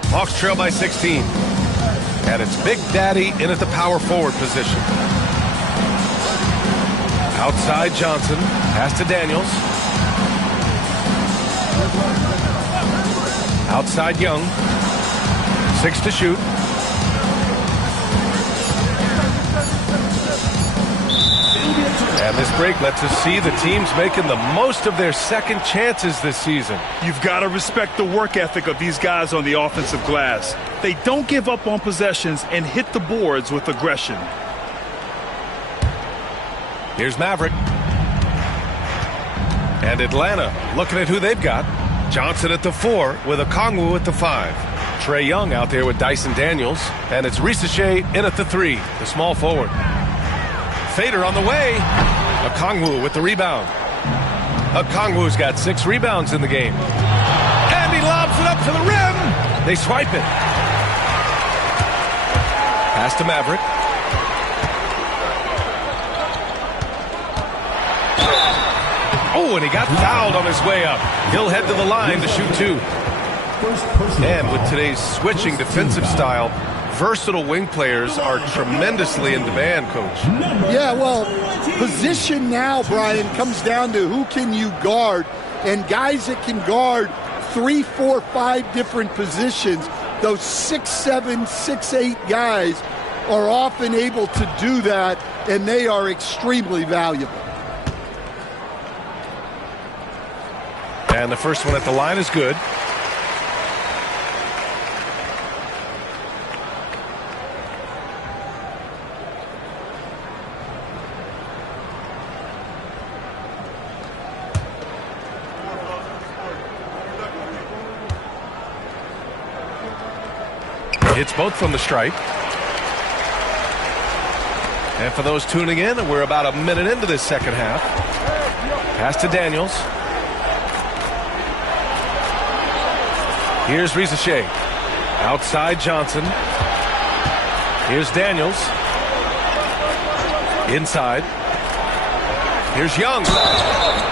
Hawks trail by 16. And it's Big Daddy in at the power forward position. Outside Johnson. Pass to Daniels. Outside Young. 6 to shoot. And this break lets us see the teams making the most of their second chances this season. You've got to respect the work ethic of these guys on the offensive glass. They don't give up on possessions and hit the boards with aggression. Here's Maverick. And Atlanta looking at who they've got. Johnson at the 4 with Okongwu at the 5. Trae Young out there with Dyson Daniels. And it's Risache in at the 3, the small forward. Fader on the way. Okongwu with the rebound. Okongwu's got 6 rebounds in the game. And he lobs it up to the rim. They swipe it. Pass to Maverick. Oh, and he got fouled on his way up. He'll head to the line to shoot 2. And with today's switching defensive style, versatile wing players are tremendously in demand, Coach. Yeah, well, position now, Brian, comes down to who can you guard. And guys that can guard 3, 4, 5 different positions, those 6'7", 6'8" guys are often able to do that, and they are extremely valuable. And the first one at the line is good. Hits both from the stripe. And for those tuning in, we're about a minute into this second half. Pass to Daniels. Here's Risache. Outside Johnson. Here's Daniels. Inside. Here's Young.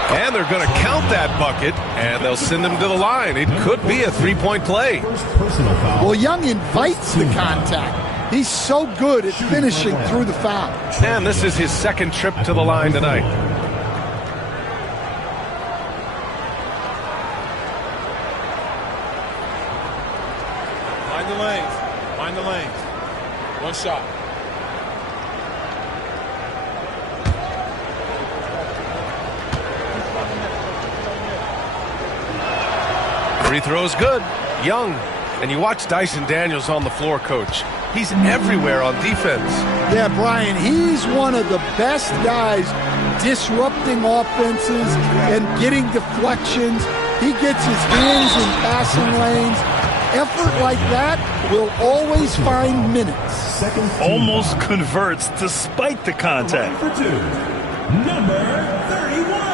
And they're going to count that bucket, and they'll send him to the line. It could be a three-point play. Well, Young invites the contact. He's so good at finishing through the foul. And this is his second trip to the line tonight. Mind the lanes. Mind the lanes. One shot. Free throw's good. Young. And you watch Dyson Daniels on the floor, Coach. He's everywhere on defense. Yeah, Brian, he's one of the best guys disrupting offenses and getting deflections. He gets his hands in passing lanes. Effort like that will always find minutes. Almost converts despite the contact. For 2, number 31.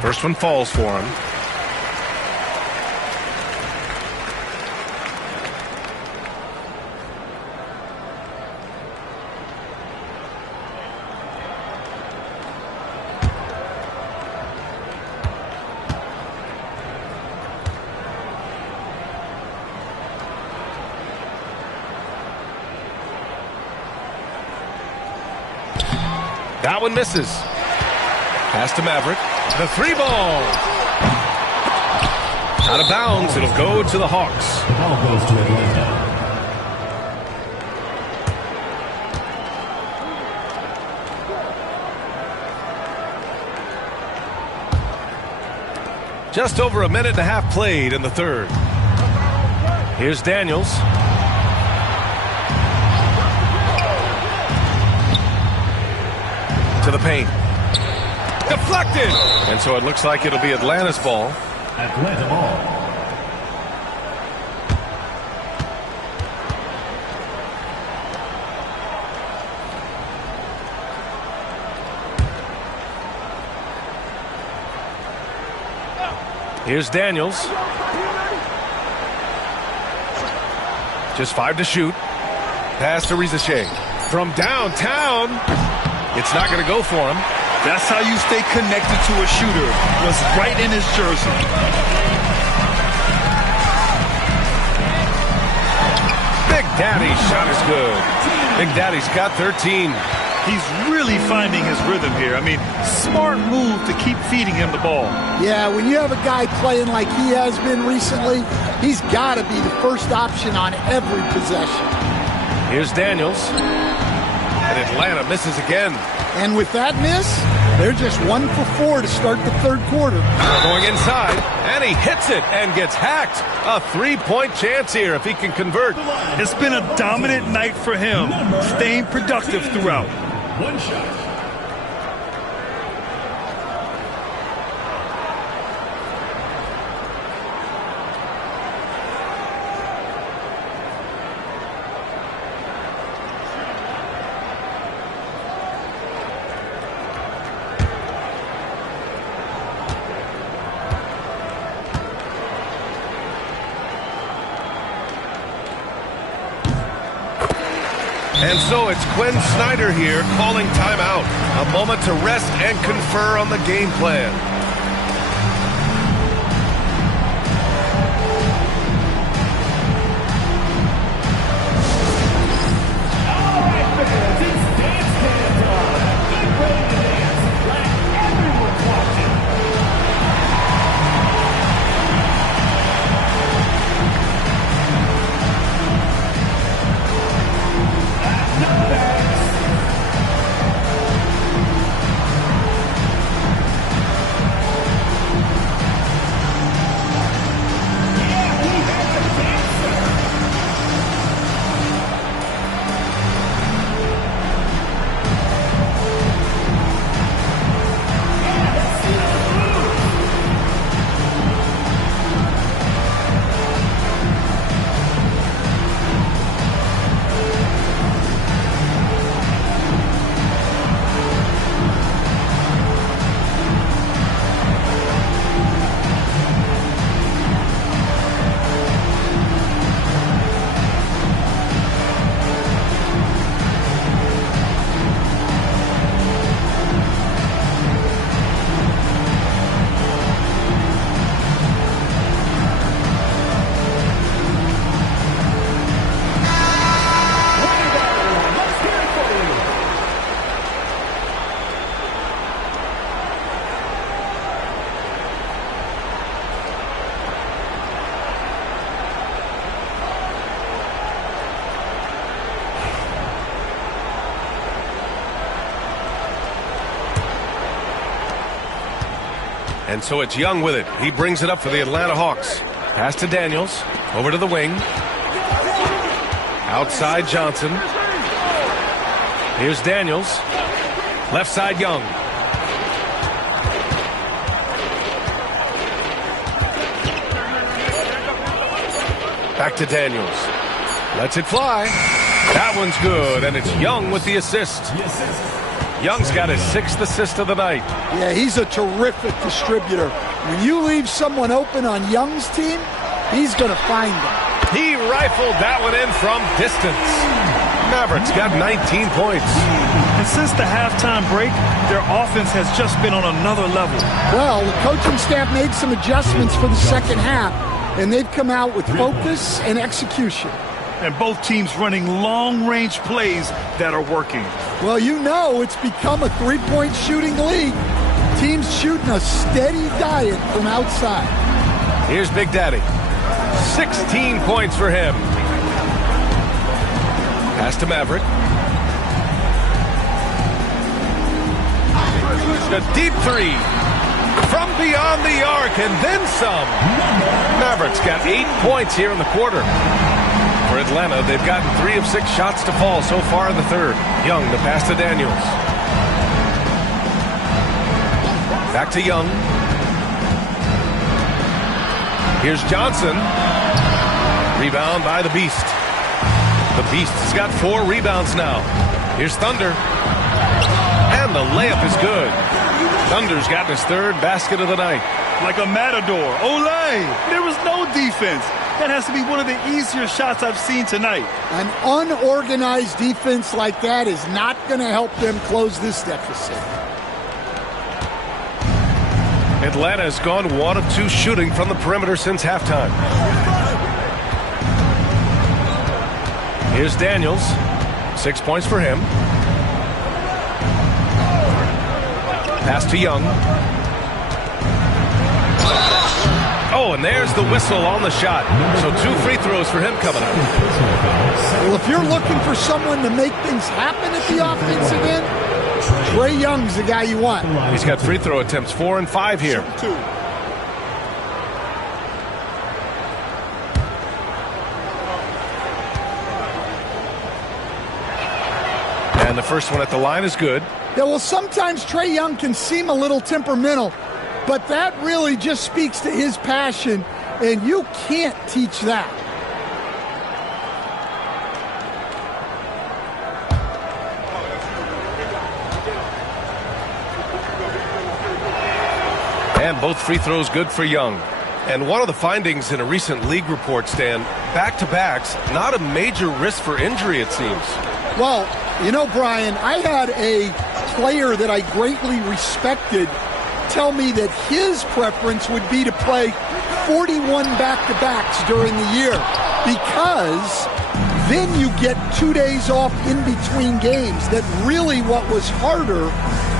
First one falls for him. That one misses. Pass to Maverick. The 3 ball. Out of bounds. It'll go to the Hawks. The ball goes to Atlanta. Just over a minute and a half played in the third. Here's Daniels. To the paint. Deflected! And so it looks like it'll be Atlanta's ball. Atlanta ball. Here's Daniels. Just 5 to shoot. Pass to Rizachet. From downtown. It's not going to go for him. That's how you stay connected to a shooter. Was right in his jersey. Big Daddy's shot is good. Big Daddy's got 13. He's really finding his rhythm here. I mean, smart move to keep feeding him the ball. Yeah, when you have a guy playing like he has been recently, he's got to be the first option on every possession. Here's Daniels. And Atlanta misses again. And with that miss, they're just 1 for 4 to start the third quarter. Going inside, and he hits it and gets hacked. A 3-point chance here if he can convert. It's been a dominant night for him, staying productive throughout. One shot. And so it's Quinn Snyder here calling timeout. A moment to rest and confer on the game plan. And so it's Young with it. He brings it up for the Atlanta Hawks. Pass to Daniels. Over to the wing. Outside Johnson. Here's Daniels. Left side Young. Back to Daniels. Lets it fly. That one's good, and it's Young with the assist. Young's got his 6th assist of the night. Yeah, he's a terrific distributor. When you leave someone open on Young's team, he's going to find them. He rifled that one in from distance. Mavericks got 19 points. And since the halftime break, their offense has just been on another level. Well, the coaching staff made some adjustments for the second half, and they've come out with focus and execution. And both teams running long-range plays that are working. Well, you know it's become a three-point shooting league. Teams shooting a steady diet from outside. Here's Big Daddy. 16 points for him. Pass to Maverick. The deep three. From beyond the arc and then some. Mavericks got 8 points here in the quarter. For Atlanta, they've gotten 3 of 6 shots to fall so far in the third. Young, the pass to Daniels. Back to Young. Here's Johnson. Rebound by the Beast. The Beast has got 4 rebounds now. Here's Thunder. And the the layup is good. Thunder's gotten his third basket of the night. Like a matador. Olay! There was no defense. That has to be one of the easier shots I've seen tonight. An unorganized defense like that is not going to help them close this deficit. Atlanta has gone 1 of 2 shooting from the perimeter since halftime. Here's Daniels. 6 points for him. Pass to Young. Oh, and there's the whistle on the shot. So 2 free throws for him coming up. Well, if you're looking for someone to make things happen at the offensive end, Trae Young's the guy you want. He's got free throw attempts 4 and 5 here. And the first one at the line is good. Yeah, well, sometimes Trae Young can seem a little temperamental, but that really just speaks to his passion, and you can't teach that. And both free throws good for Young. And one of the findings in a recent league report, Stan, back-to-backs, not a major risk for injury, it seems. Well, you know, Brian, I had a player that I greatly respected tell me that his preference would be to play 41 back-to-backs during the year because then you get 2 days off in between games. That really what was harder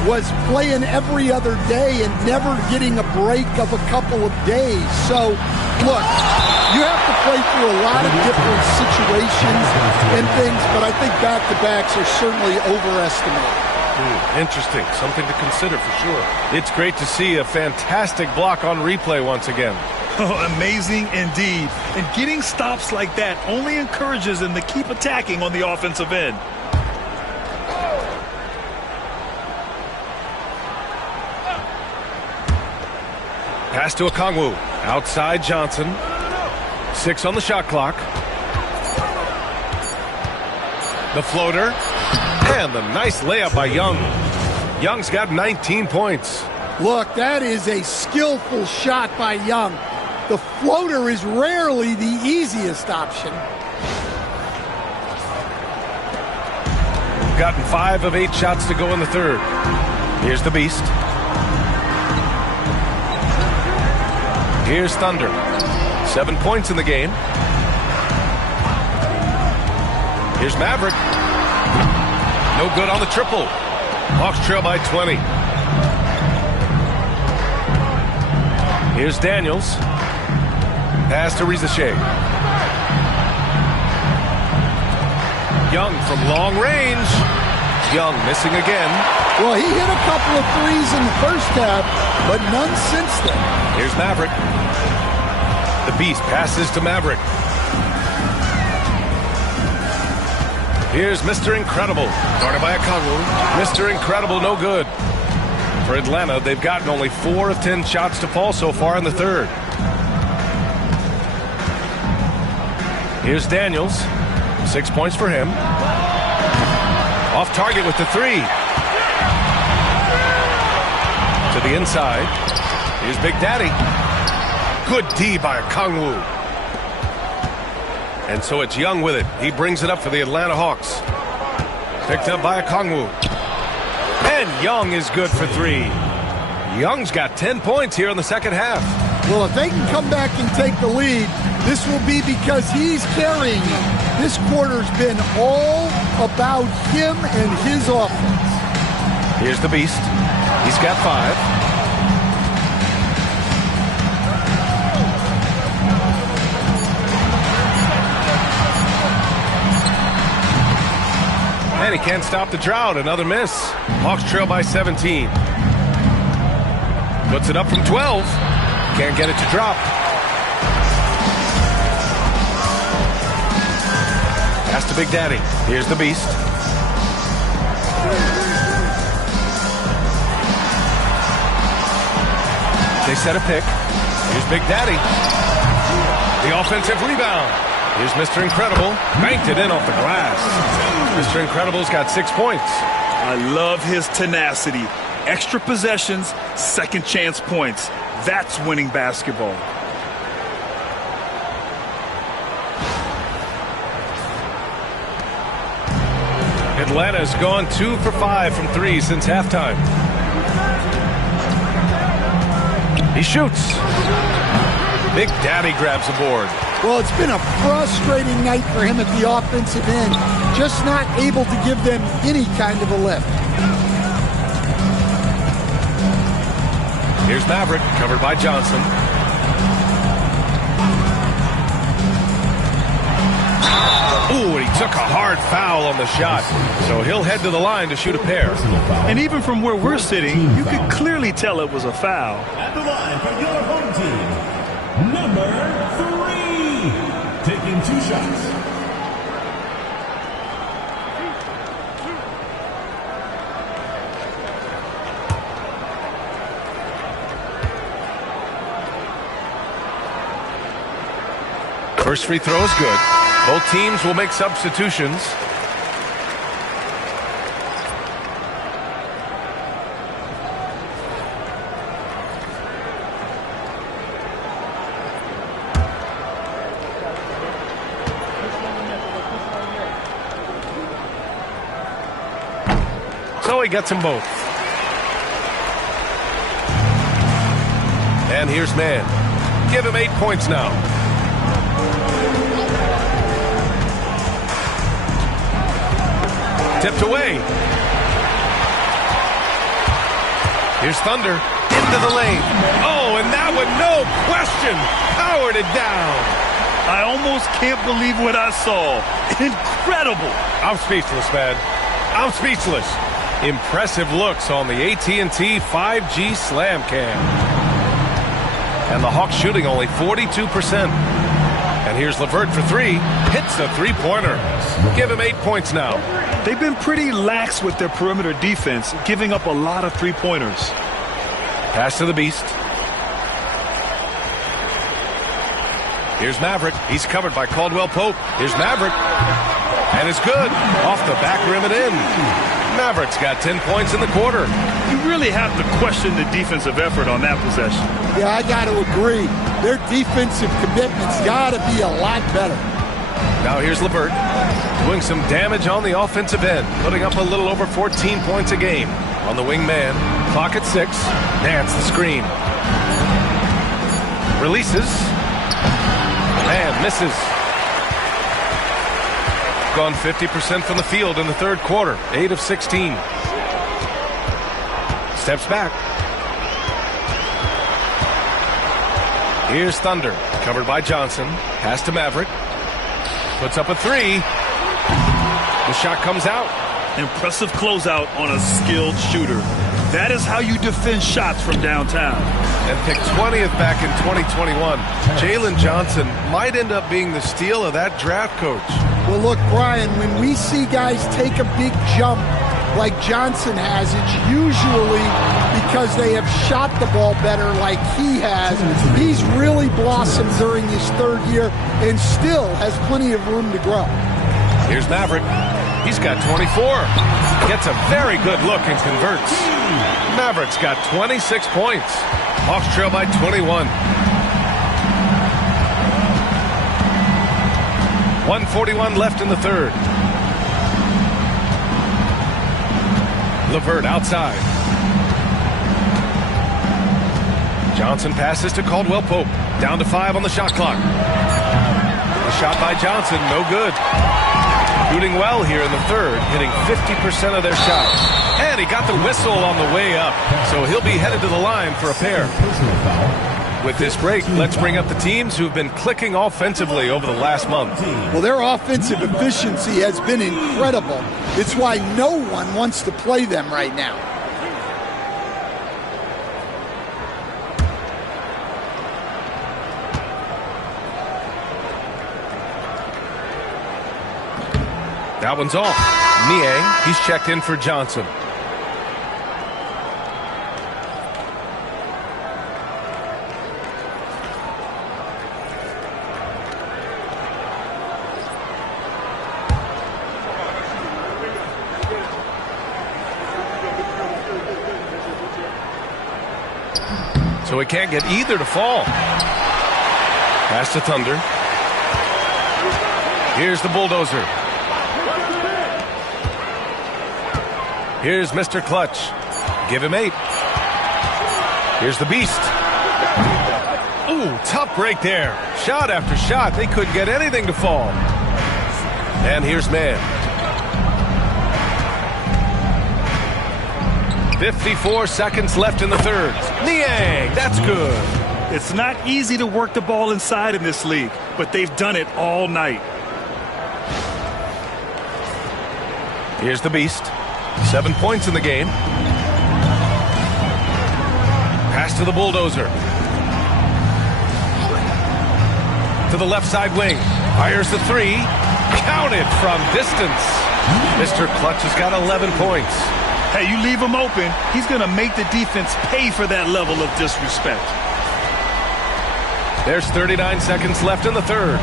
was playing every other day and never getting a break of a couple of days. So, look, you have to play through a lot of different situations and things, but I think back-to-backs are certainly overestimated. Interesting. Something to consider for sure. It's great to see a fantastic block on replay once again. Oh, amazing indeed. And getting stops like that only encourages them to keep attacking on the offensive end. Pass to Okongwu. Outside Johnson. 6 on the shot clock. The floater. And the nice layup by Young. Young's got 19 points. Look, that is a skillful shot by Young. The floater is rarely the easiest option. Gotten 5 of 8 shots to go in the third. Here's the Beast. Here's Thunder. 7 points in the game. Here's Maverick. No good on the triple. Hawks trail by 20. Here's Daniels. Pass to Rizachet. Young from long range. Young missing again. Well, he hit a couple of threes in the first half, but none since then. Here's Maverick. The Beast passes to Maverick. Here's Mr. Incredible. Guarded by Okongwu. Mr. Incredible, no good. For Atlanta, they've gotten only 4 of 10 shots to fall so far in the third. Here's Daniels. 6 points for him. Off target with the 3. To the inside. Here's Big Daddy. Good D by Okongwu. And so it's Young with it. He brings it up for the Atlanta Hawks. Picked up by Okongwu. And Young is good for 3. Young's got 10 points here in the second half. Well, if they can come back and take the lead, this will be because he's carrying them. This quarter's been all about him and his offense. Here's the Beast. He's got 5. And he can't stop the drought. Another miss. Hawks trail by 17. Puts it up from 12. Can't get it to drop. Pass to Big Daddy. Here's the Beast. They set a pick. Here's Big Daddy. The offensive rebound. Here's Mr. Incredible. Banked it in off the glass. Mr. Incredible's got 6 points. I love his tenacity. Extra possessions, second chance points. That's winning basketball. Atlanta's gone 2 for 5 from 3 since halftime. He shoots. Big Daddy grabs a board. Well, it's been a frustrating night for him at the offensive end. Just not able to give them any kind of a lift. Here's Maverick, covered by Johnson. Ooh, and he took a hard foul on the shot. So he'll head to the line to shoot a pair. And even from where we're sitting, you could clearly tell it was a foul. At the line for your home team, number 3, taking 2 shots. First free throw is good. Both teams will make substitutions. So he gets them both. And here's Mann. Give him 8 points now. Tipped away. Here's Thunder into the lane. Oh, and that one, no question, powered it down. I almost can't believe what I saw. Incredible. I'm speechless, man. I'm speechless. Impressive looks on the AT&T 5G Slam Cam. And the Hawks shooting only 42%. And here's LeVert for 3. Hits the three-pointer. Give him 8 points now. They've been pretty lax with their perimeter defense, giving up a lot of three-pointers. Pass to the Beast. Here's Maverick. He's covered by Caldwell Pope. Here's Maverick. And it's good. Off the back rim and in. Maverick's got 10 points in the quarter. You really have to question the defensive effort on that possession. Yeah, I got to agree. Their defensive commitment's got to be a lot better. Now here's LeVert, doing some damage on the offensive end, putting up a little over 14 points a game. On the wing man, clock at 6. Nance the screen. Releases. And misses. Gone 50% from the field in the third quarter. 8 of 16. Steps back. Here's Thunder, covered by Johnson. Pass to Maverick. Puts up a 3. The shot comes out. Impressive closeout on a skilled shooter. That is how you defend shots from downtown. And picked 20th back in 2021. Jalen Johnson might end up being the steal of that draft, Coach. Well, look, Brian, when we see guys take a big jump like Johnson has, it's usually because they have shot the ball better like he has. He's really blossomed during his third year and still has plenty of room to grow. Here's Maverick. He's got 24. Gets a very good look and converts. Maverick's got 26 points. Hawks trail by 21. 1:41 left in the third. LeVert outside. Johnson passes to Caldwell Pope. Down to 5 on the shot clock. The shot by Johnson, no good. Shooting well here in the third, hitting 50% of their shots. And he got the whistle on the way up, so he'll be headed to the line for a pair. With this break, let's bring up the teams who've been clicking offensively over the last month. Well, their offensive efficiency has been incredible. It's why no one wants to play them right now. That one's off. Niang, he's checked in for Johnson. so he can't get either to fall. Pass to Thunder. Here's the bulldozer. Here's Mr. Clutch. Give him 8. Here's the Beast. Ooh, tough break there. Shot after shot. They couldn't get anything to fall. And here's Man. 54 seconds left in the third. Niang, that's good. It's not easy to work the ball inside in this league, but they've done it all night. Here's the Beast. 7 points in the game. Pass to the bulldozer. To the left side wing. Fires the 3. Counted from distance. Mr. Clutch has got 11 points. Hey, you leave him open, he's going to make the defense pay for that level of disrespect. There's 39 seconds left in the third.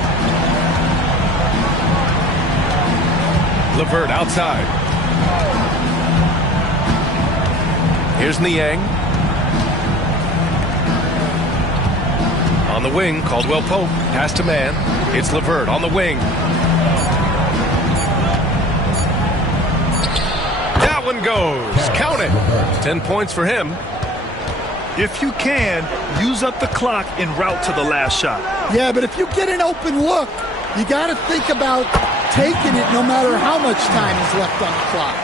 LeVert outside. Here's Niang. On the wing, Caldwell Pope. Pass to Man. It's LeVert on the wing. That one goes. Count it. 10 points for him. If you can, use up the clock en route to the last shot. Yeah, but if you get an open look, you got to think about taking it no matter how much time is left on the clock.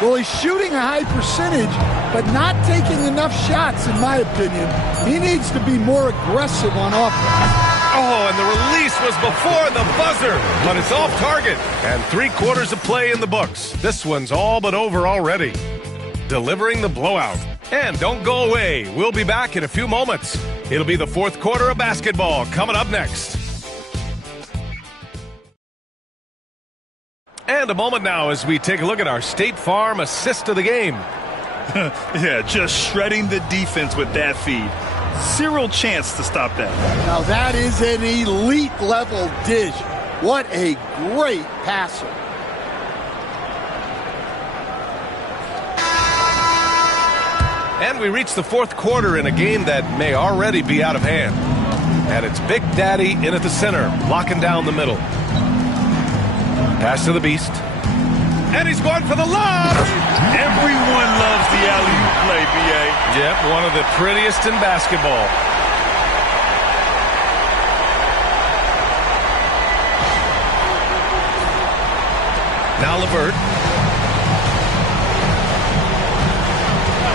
Well, he's shooting a high percentage, but not taking enough shots, in my opinion. He needs to be more aggressive on offense. Oh, and the release was before the buzzer, but it's off target. And 3/4 of play in the books. This one's all but over already. Delivering the blowout. And don't go away. We'll be back in a few moments. It'll be the fourth quarter of basketball coming up next. And a moment now as we take a look at our State Farm assist of the game. Yeah, just shredding the defense with that feed. Zero chance to stop that. Now that is an elite level dish. What a great passer. And we reach the fourth quarter in a game that may already be out of hand. And it's Big Daddy in at the center, locking down the middle. Pass to the Beast. And he's going for the lob. Everyone loves the alley-oop play, B.A. Yep, one of the prettiest in basketball. Now LeVert.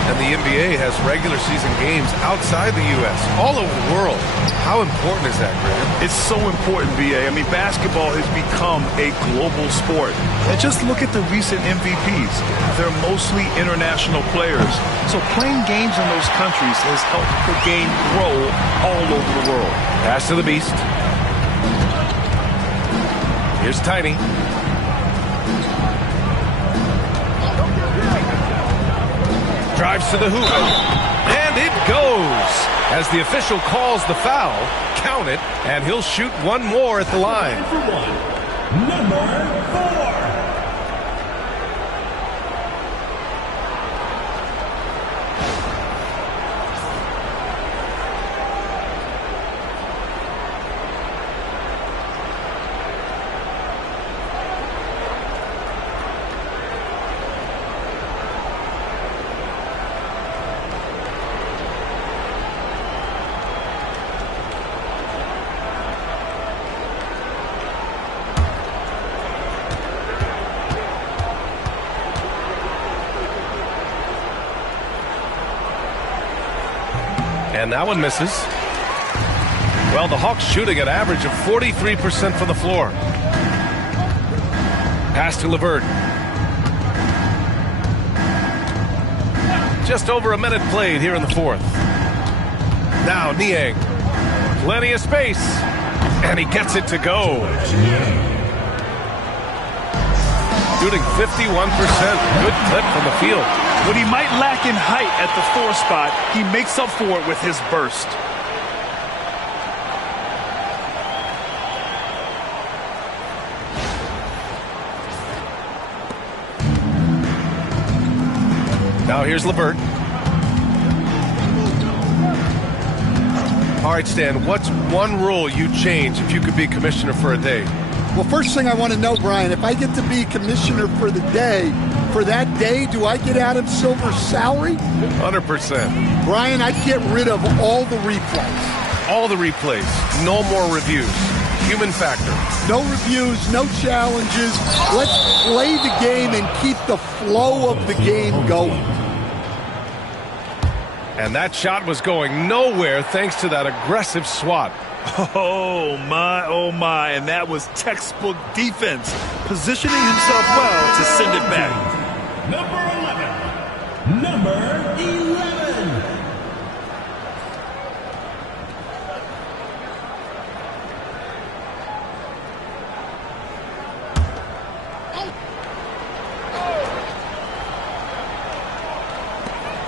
And the NBA has regular season games outside the U.S., all over the world. How important is that, Grant? It's so important, B.A. I mean, basketball has become a global sport. And just look at the recent MVPs. They're mostly international players. So playing games in those countries has helped the game grow all over the world. Pass to the Beast. Here's Tiny. Drives to the hoop. And it goes. As the official calls the foul, count it, and he'll shoot one more at the line. For one, number 4. And that one misses. Well, the Hawks shooting an average of 43% from the floor. Pass to LeVert. Just over a minute played here in the fourth. Now Niang. Plenty of space. And he gets it to go. Shooting 51%. Good clip from the field. What he might lack in height at the 4 spot, he makes up for it with his burst. Now here's LeVert. All right, Stan, what's one rule you'd change if you could be commissioner for a day? Well, first thing I want to know, Brian, if I get to be commissioner for the day, for that day, do I get Adam Silver's salary? 100%. Brian, I'd get rid of all the replays. All the replays. No more reviews. Human factor. No reviews, no challenges. Let's play the game and keep the flow of the game going. And that shot was going nowhere thanks to that aggressive swat. Oh, my. And that was textbook defense. Positioning himself well to send it back. Number 11.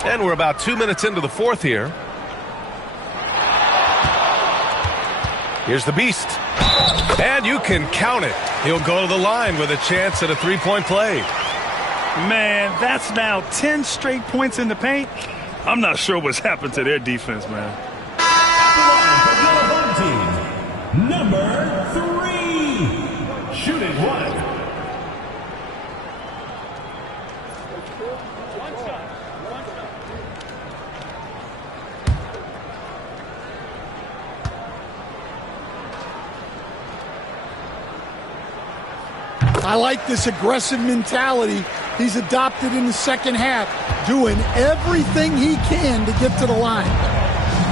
And we're about 2 minutes into the fourth here. Here's the beast. And you can count it. He'll go to the line with a chance at a three-point play. Man, that's now 10 straight points in the paint. I'm not sure what's happened to their defense, man. Number 3. Shooting one. I like this aggressive mentality he's adopted in the second half, doing everything he can to get to the line.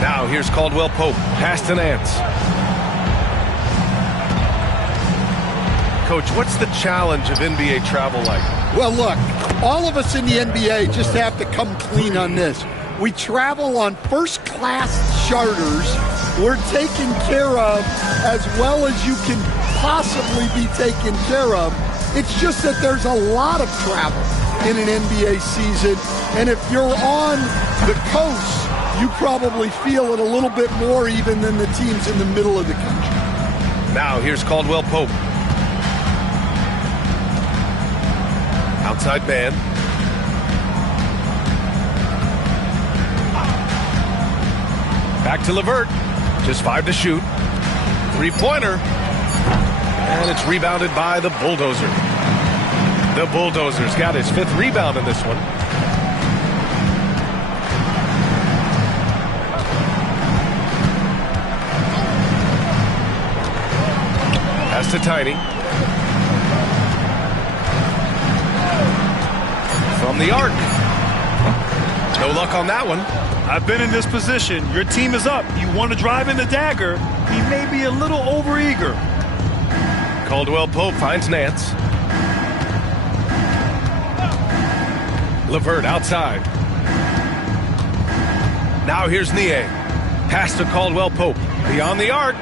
Now here's Caldwell Pope, pass to Nance. Coach, what's the challenge of NBA travel like? Well, look, all of us in the NBA just have to come clean on this. We travel on first-class charters. We're taken care of as well as you can possibly be taken care of. It's just that there's a lot of travel in an NBA season, and if you're on the coast, you probably feel it a little bit more even than the teams in the middle of the country. Now here's Caldwell Pope. Outside man. Back to LeVert. Just 5 to shoot. Three-pointer. And it's rebounded by the Bulldozer. The Bulldozer's got his 5th rebound in this one. Pass to Tiny. From the arc. No luck on that one. I've been in this position. Your team is up. You want to drive in the dagger. He may be a little overeager. Caldwell Pope finds Nance. LeVert outside. Now here's Nie. Pass to Caldwell Pope. Beyond the arc.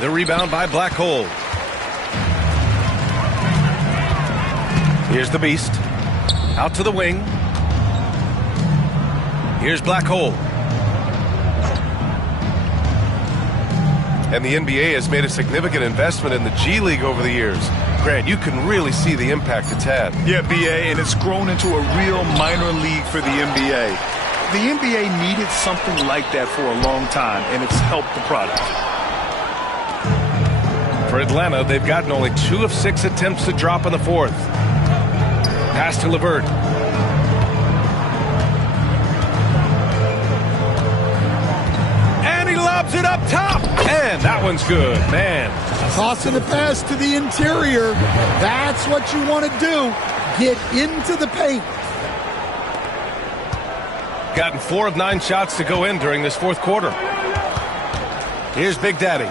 The rebound by Black Hole. Here's the Beast. Out to the wing. Here's Black Hole. And the NBA has made a significant investment in the G League over the years. Grant, you can really see the impact it's had. Yeah, BA, and it's grown into a real minor league for the NBA. The NBA needed something like that for a long time, and it's helped the product. For Atlanta, they've gotten only 2 of 6 attempts to drop in the fourth. Pass to LeVert. And he lobs it up top. And that one's good, man. Tossing a pass to the interior. That's what you want to do. Get into the paint. Gotten 4 of 9 shots to go in during this fourth quarter. Here's Big Daddy.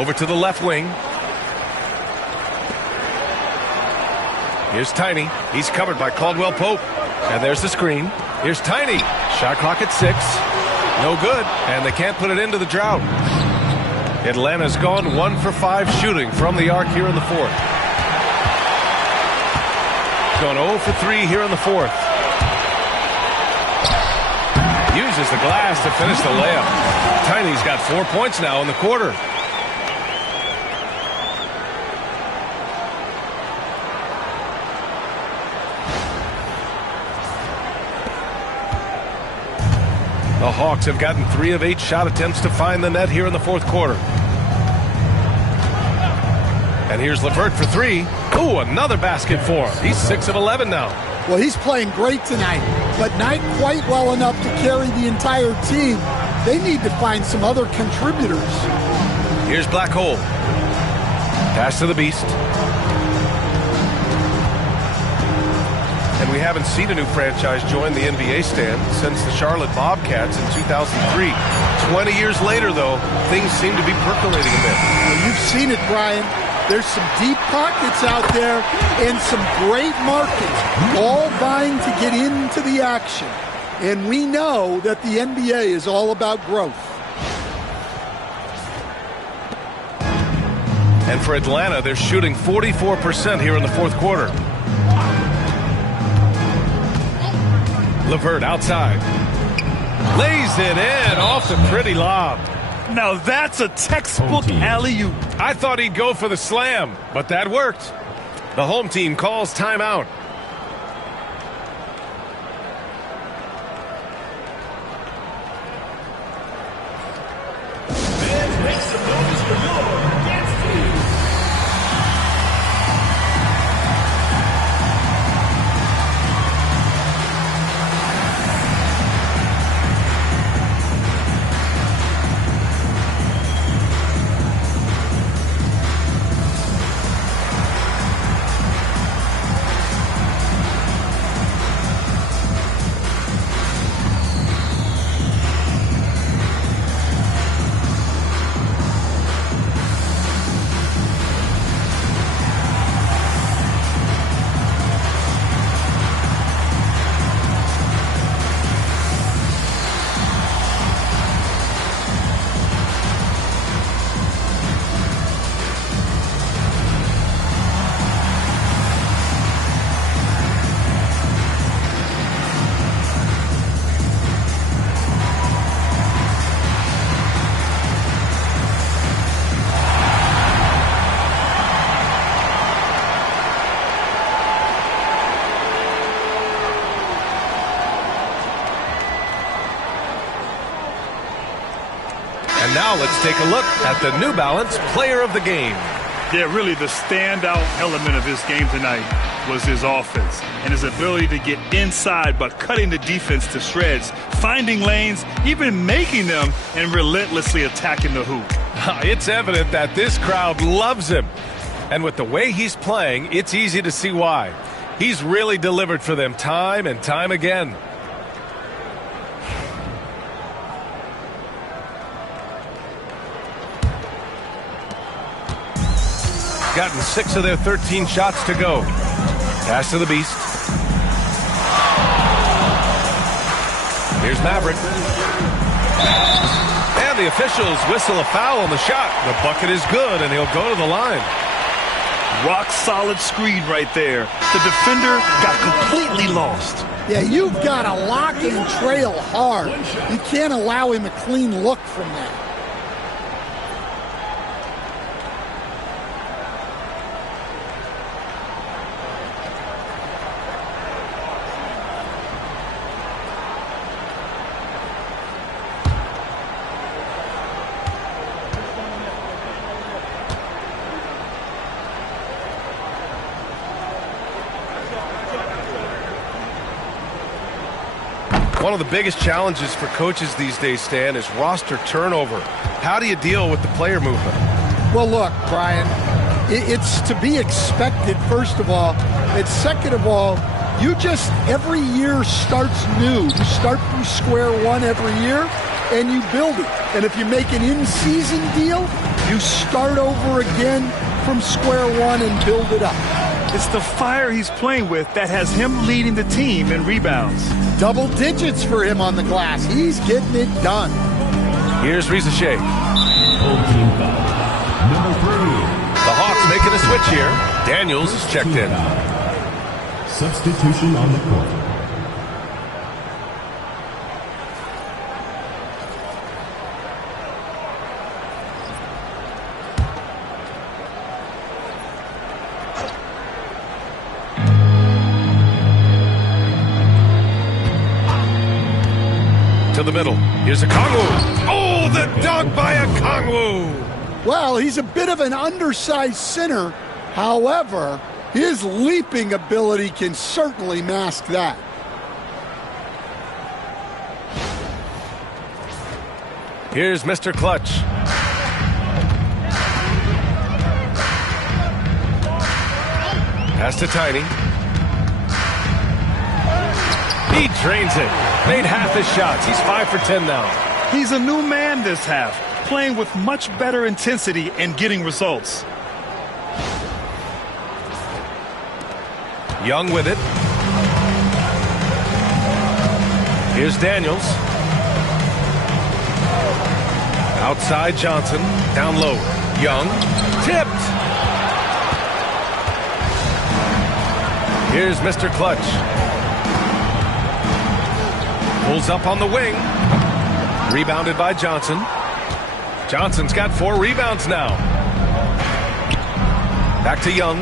Over to the left wing. Here's Tiny. He's covered by Caldwell Pope. And there's the screen. Here's Tiny. Shot clock at 6. No good. And they can't put it into the drought. Atlanta's gone 1 for 5 shooting from the arc here in the fourth. Gone 0 for 3 here in the fourth. Uses the glass to finish the layup. Tiny's got 4 points now in the quarter. The Hawks have gotten 3 of 8 shot attempts to find the net here in the fourth quarter. And here's LeVert for 3. Ooh, another basket for him. He's 6 of 11 now. Well, he's playing great tonight, but not quite well enough to carry the entire team. They need to find some other contributors. Here's Black Hole. Pass to the Beast. And we haven't seen a new franchise join the NBA stand since the Charlotte Bobcats in 2003. 20 years later, though, things seem to be percolating a bit. Well, you've seen it, Brian. There's some deep pockets out there and some great markets, all vying to get into the action. And we know that the NBA is all about growth. And for Atlanta, they're shooting 44% here in the fourth quarter. LeVert outside. Lays it in off the pretty lob. Now that's a textbook alley-oop. I thought he'd go for the slam, but that worked. The home team calls timeout. And now let's take a look at the New Balance Player of the Game. Yeah, really the standout element of his game tonight was his offense and his ability to get inside by cutting the defense to shreds, finding lanes, even making them, and relentlessly attacking the hoop. It's evident that this crowd loves him. And with the way he's playing, it's easy to see why. He's really delivered for them time and time again. Gotten 6 of their 13 shots to go. Pass to the Beast. Here's Maverick. And the officials whistle a foul on the shot. The bucket is good, and he'll go to the line. Rock solid screen right there. The defender got completely lost. Yeah, you've got to lock and trail hard. You can't allow him a clean look from that. One of the biggest challenges for coaches these days, Stan, is roster turnover. How do you deal with the player movement? Well, look, Brian, it's to be expected, first of all. And second of all, you just, every year starts new. You start from square one every year, and you build it. And if you make an in-season deal, you start over again from square one and build it up. It's the fire he's playing with that has him leading the team in rebounds. Double digits for him on the glass. He's getting it done. Here's Rizachet. Home team foul. Number 3. The Hawks making a switch here. Daniels is checked in. Substitution on the court. To the middle. Here's Okongwu. Oh, the dunk by Okongwu. Well, he's a bit of an undersized center. However, his leaping ability can certainly mask that. Here's Mr. Clutch. Pass to Tiny. He drains it. Made half his shots. He's 5 for 10 now. He's a new man this half, playing with much better intensity and getting results. Young with it. Here's Daniels. Outside Johnson. Down low. Young. Tipped. Here's Mr. Clutch. Pulls up on the wing. Rebounded by Johnson. Johnson's got 4 rebounds now. Back to Young.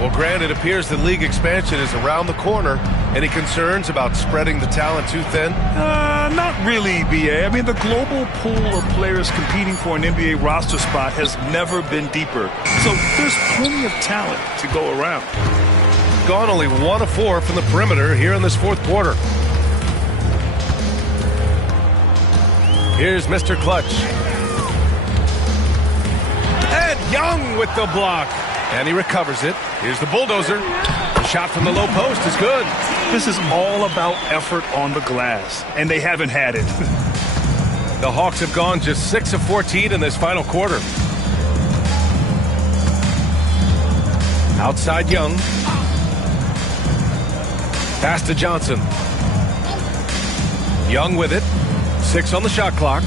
Well, Grant, it appears the league expansion is around the corner. Any concerns about spreading the talent too thin? Not really, B.A. I mean, the global pool of players competing for an NBA roster spot has never been deeper. So there's plenty of talent to go around. Gone only 1 of 4 from the perimeter here in this fourth quarter. Here's Mr. Clutch. And Young with the block. And he recovers it. Here's the bulldozer. The shot from the low post is good. This is all about effort on the glass, and they haven't had it. The Hawks have gone just 6 of 14 in this final quarter. Outside Young. Pass to Johnson. Young with it. 6 on the shot clock.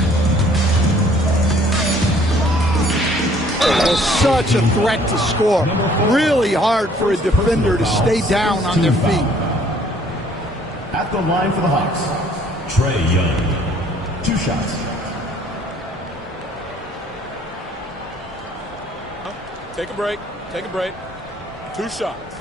Well, such a threat to score. Really hard for a defender to stay down on their feet. At the line for the Hawks, Trae Young. 2 shots. Take a break. Take a break. 2 shots.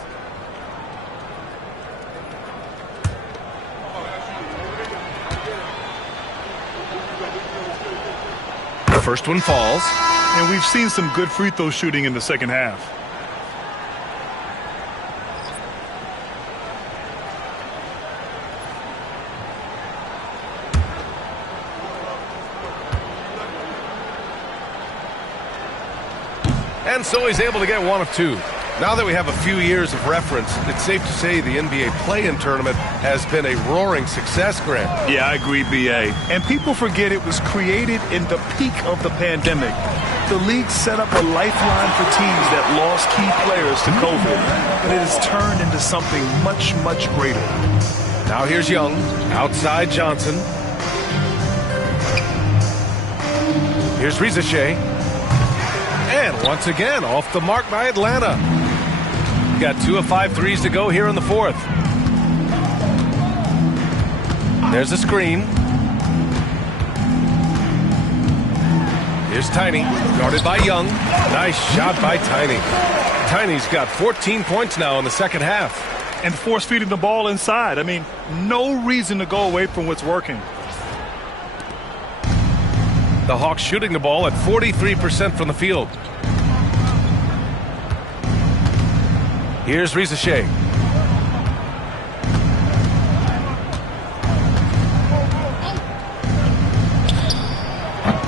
The first one falls. And we've seen some good free throw shooting in the second half. And so he's able to get 1 of 2. Now that we have a few years of reference, it's safe to say the NBA play-in tournament has been a roaring success, Grant. Yeah, I agree, B.A. And people forget it was created in the peak of the pandemic. The league set up a lifeline for teams that lost key players to COVID, but it has turned into something much, much greater. Now here's Young, outside Johnson. Here's Rizachet. And once again, off the mark by Atlanta. Got 2 of 5 threes to go here in the fourth. There's a screen. Here's Tiny, guarded by Young. Nice shot by Tiny. Tiny's got 14 points now in the second half. And force feeding the ball inside. I mean, no reason to go away from what's working. The Hawks shooting the ball at 43% from the field. Here's Rizachet.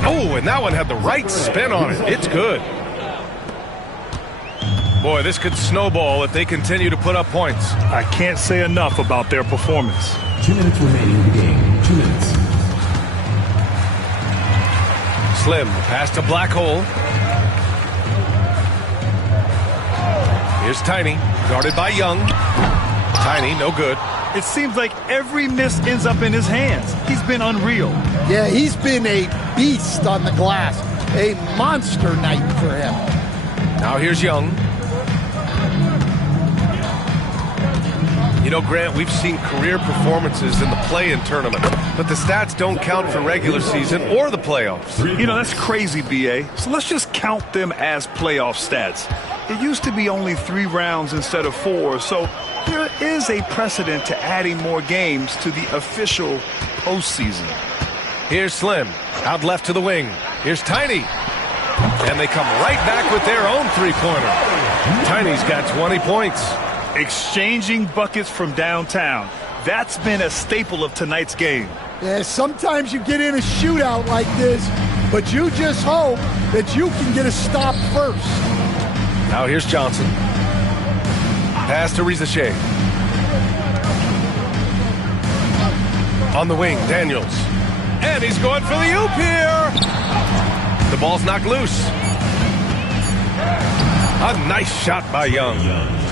Oh, and that one had the right spin on it. It's good. Boy, this could snowball if they continue to put up points. I can't say enough about their performance. 2 minutes remaining in the game. 2 minutes. Slim, pass to Black Hole. Here's Tiny, guarded by Young. Tiny, no good. It seems like every miss ends up in his hands. He's been unreal. Yeah, he's been a beast on the glass. A monster night for him. Now here's Young. You know, Grant, we've seen career performances in the play-in tournament, but the stats don't count for regular season or the playoffs. You know, that's crazy, B.A. So let's just count them as playoff stats. It used to be only 3 rounds instead of 4, so there is a precedent to adding more games to the official postseason. Here's Slim, out left to the wing. Here's Tiny. And they come right back with their own three-pointer. Tiny's got 20 points. Exchanging buckets from downtown. That's been a staple of tonight's game. Yeah, sometimes you get in a shootout like this, but you just hope that you can get a stop first. Now here's Johnson. Pass to Rizachet. On the wing, Daniels. And he's going for the oop here. The ball's knocked loose. A nice shot by Young.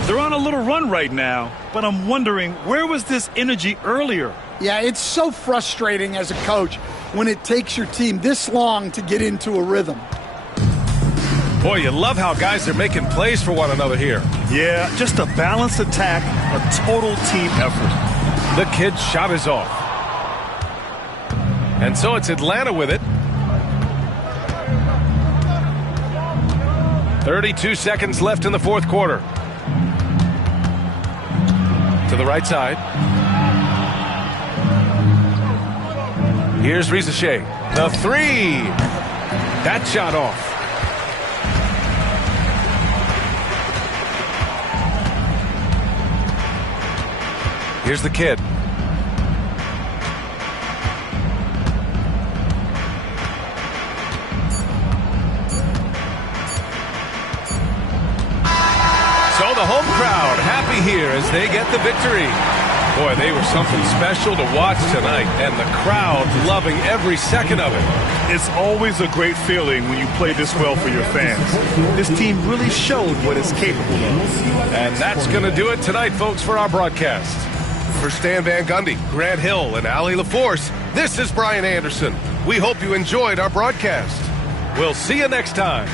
They're on a little run right now, but I'm wondering, where was this energy earlier? Yeah, it's so frustrating as a coach when it takes your team this long to get into a rhythm. Boy, you love how guys are making plays for one another here. Yeah, just a balanced attack, a total team effort. The kid's shot is off. And so it's Atlanta with it. 32 seconds left in the fourth quarter. To the right side. Here's Rizachet. The three. That shot off. Here's the kid. So the home crowd happy here as they get the victory. Boy, they were something special to watch tonight, and the crowd loving every second of it. It's always a great feeling when you play this well for your fans. This team really showed what it's capable of. And that's going to do it tonight, folks, for our broadcast. For Stan Van Gundy, Grant Hill, and Allie LaForce, this is Brian Anderson. We hope you enjoyed our broadcast. We'll see you next time.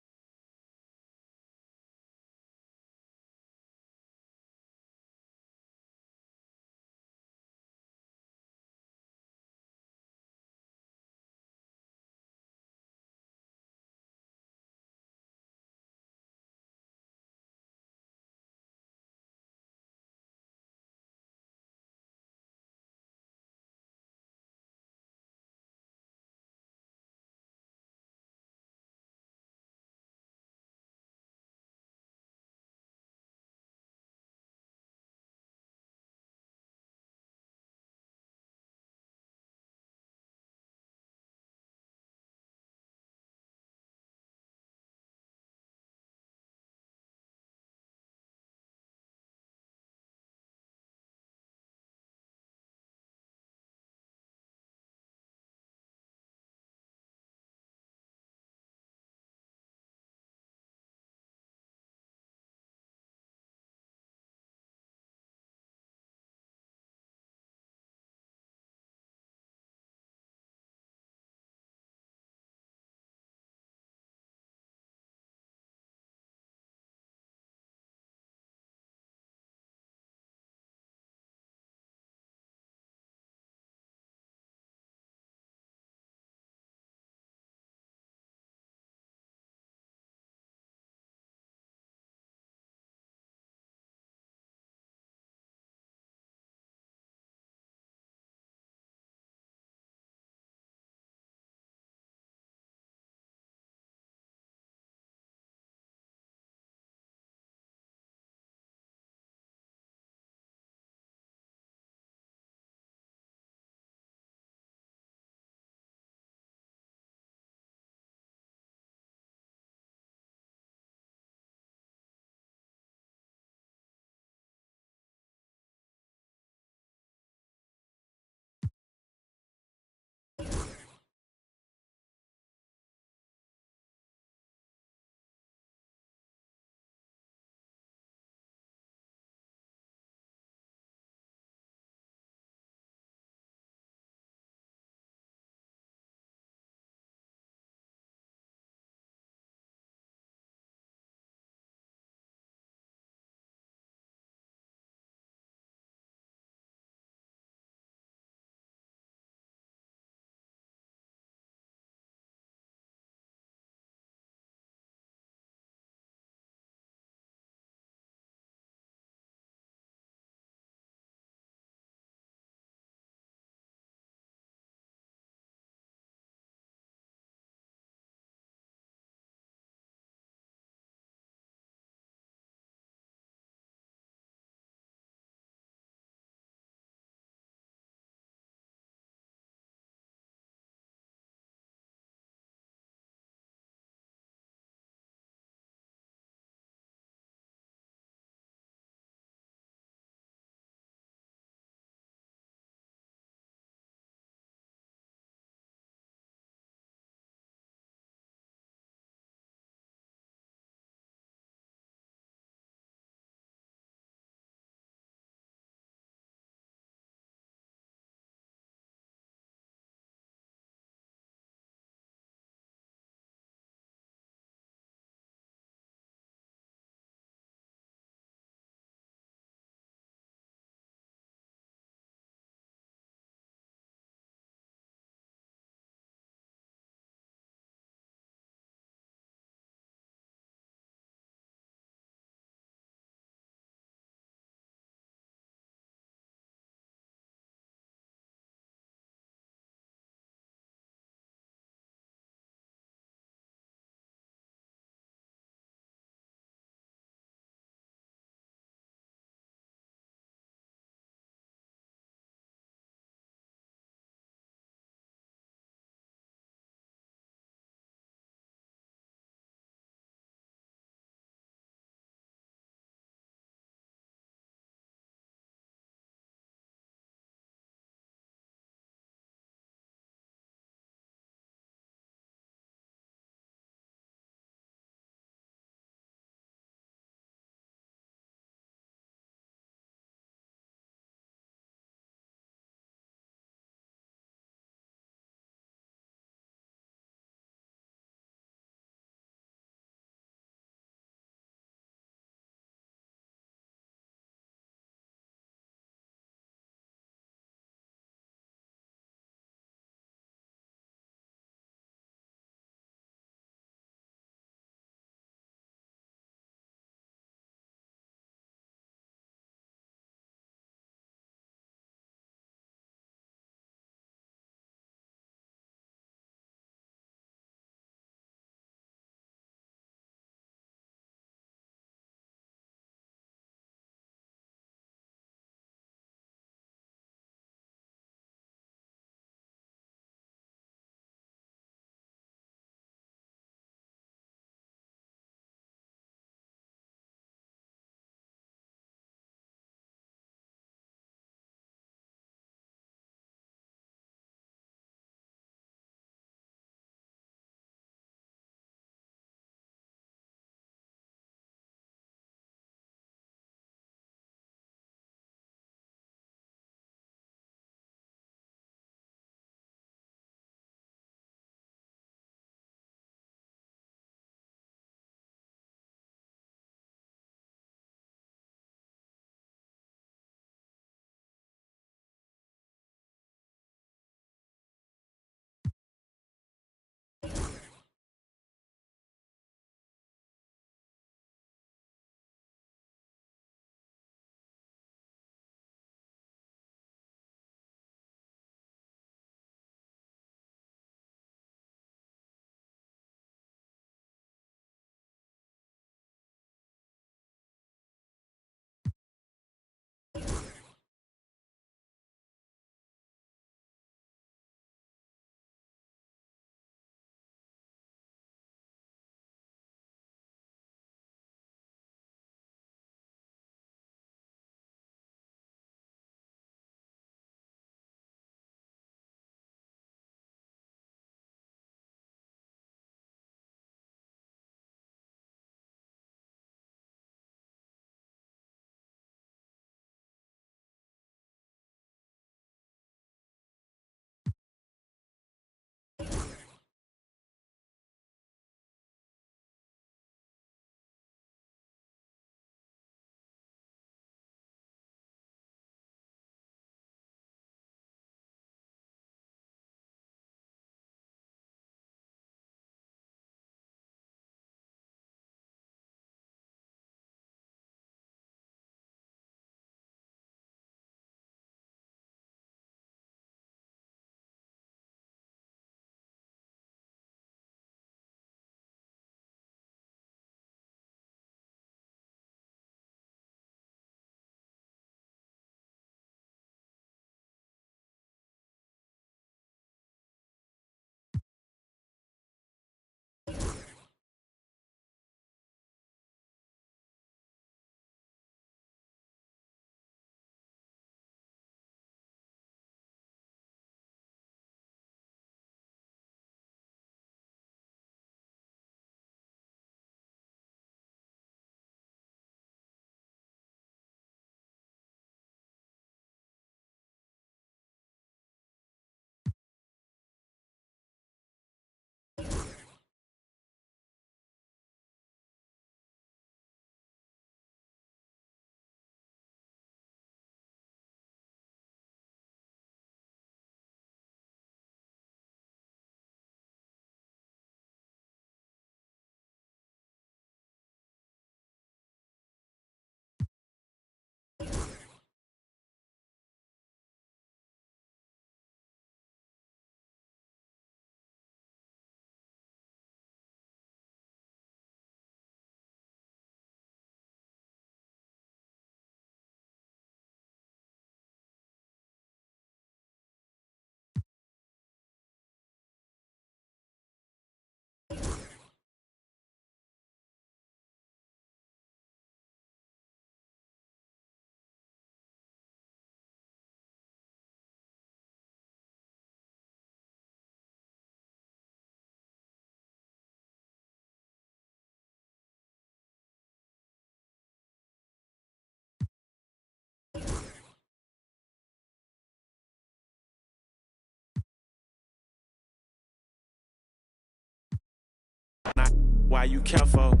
Why you careful?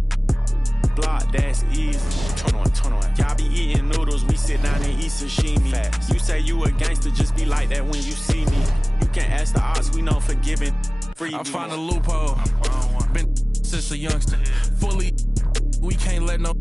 Block, that's easy. Turn on. Y'all be eating noodles, we sit down and eat sashimi. Fast. You say you a gangster, just be like that when you see me. You can ask the odds, we know forgiving. Free. I find a loophole. Been since a youngster. Fully, we can't let no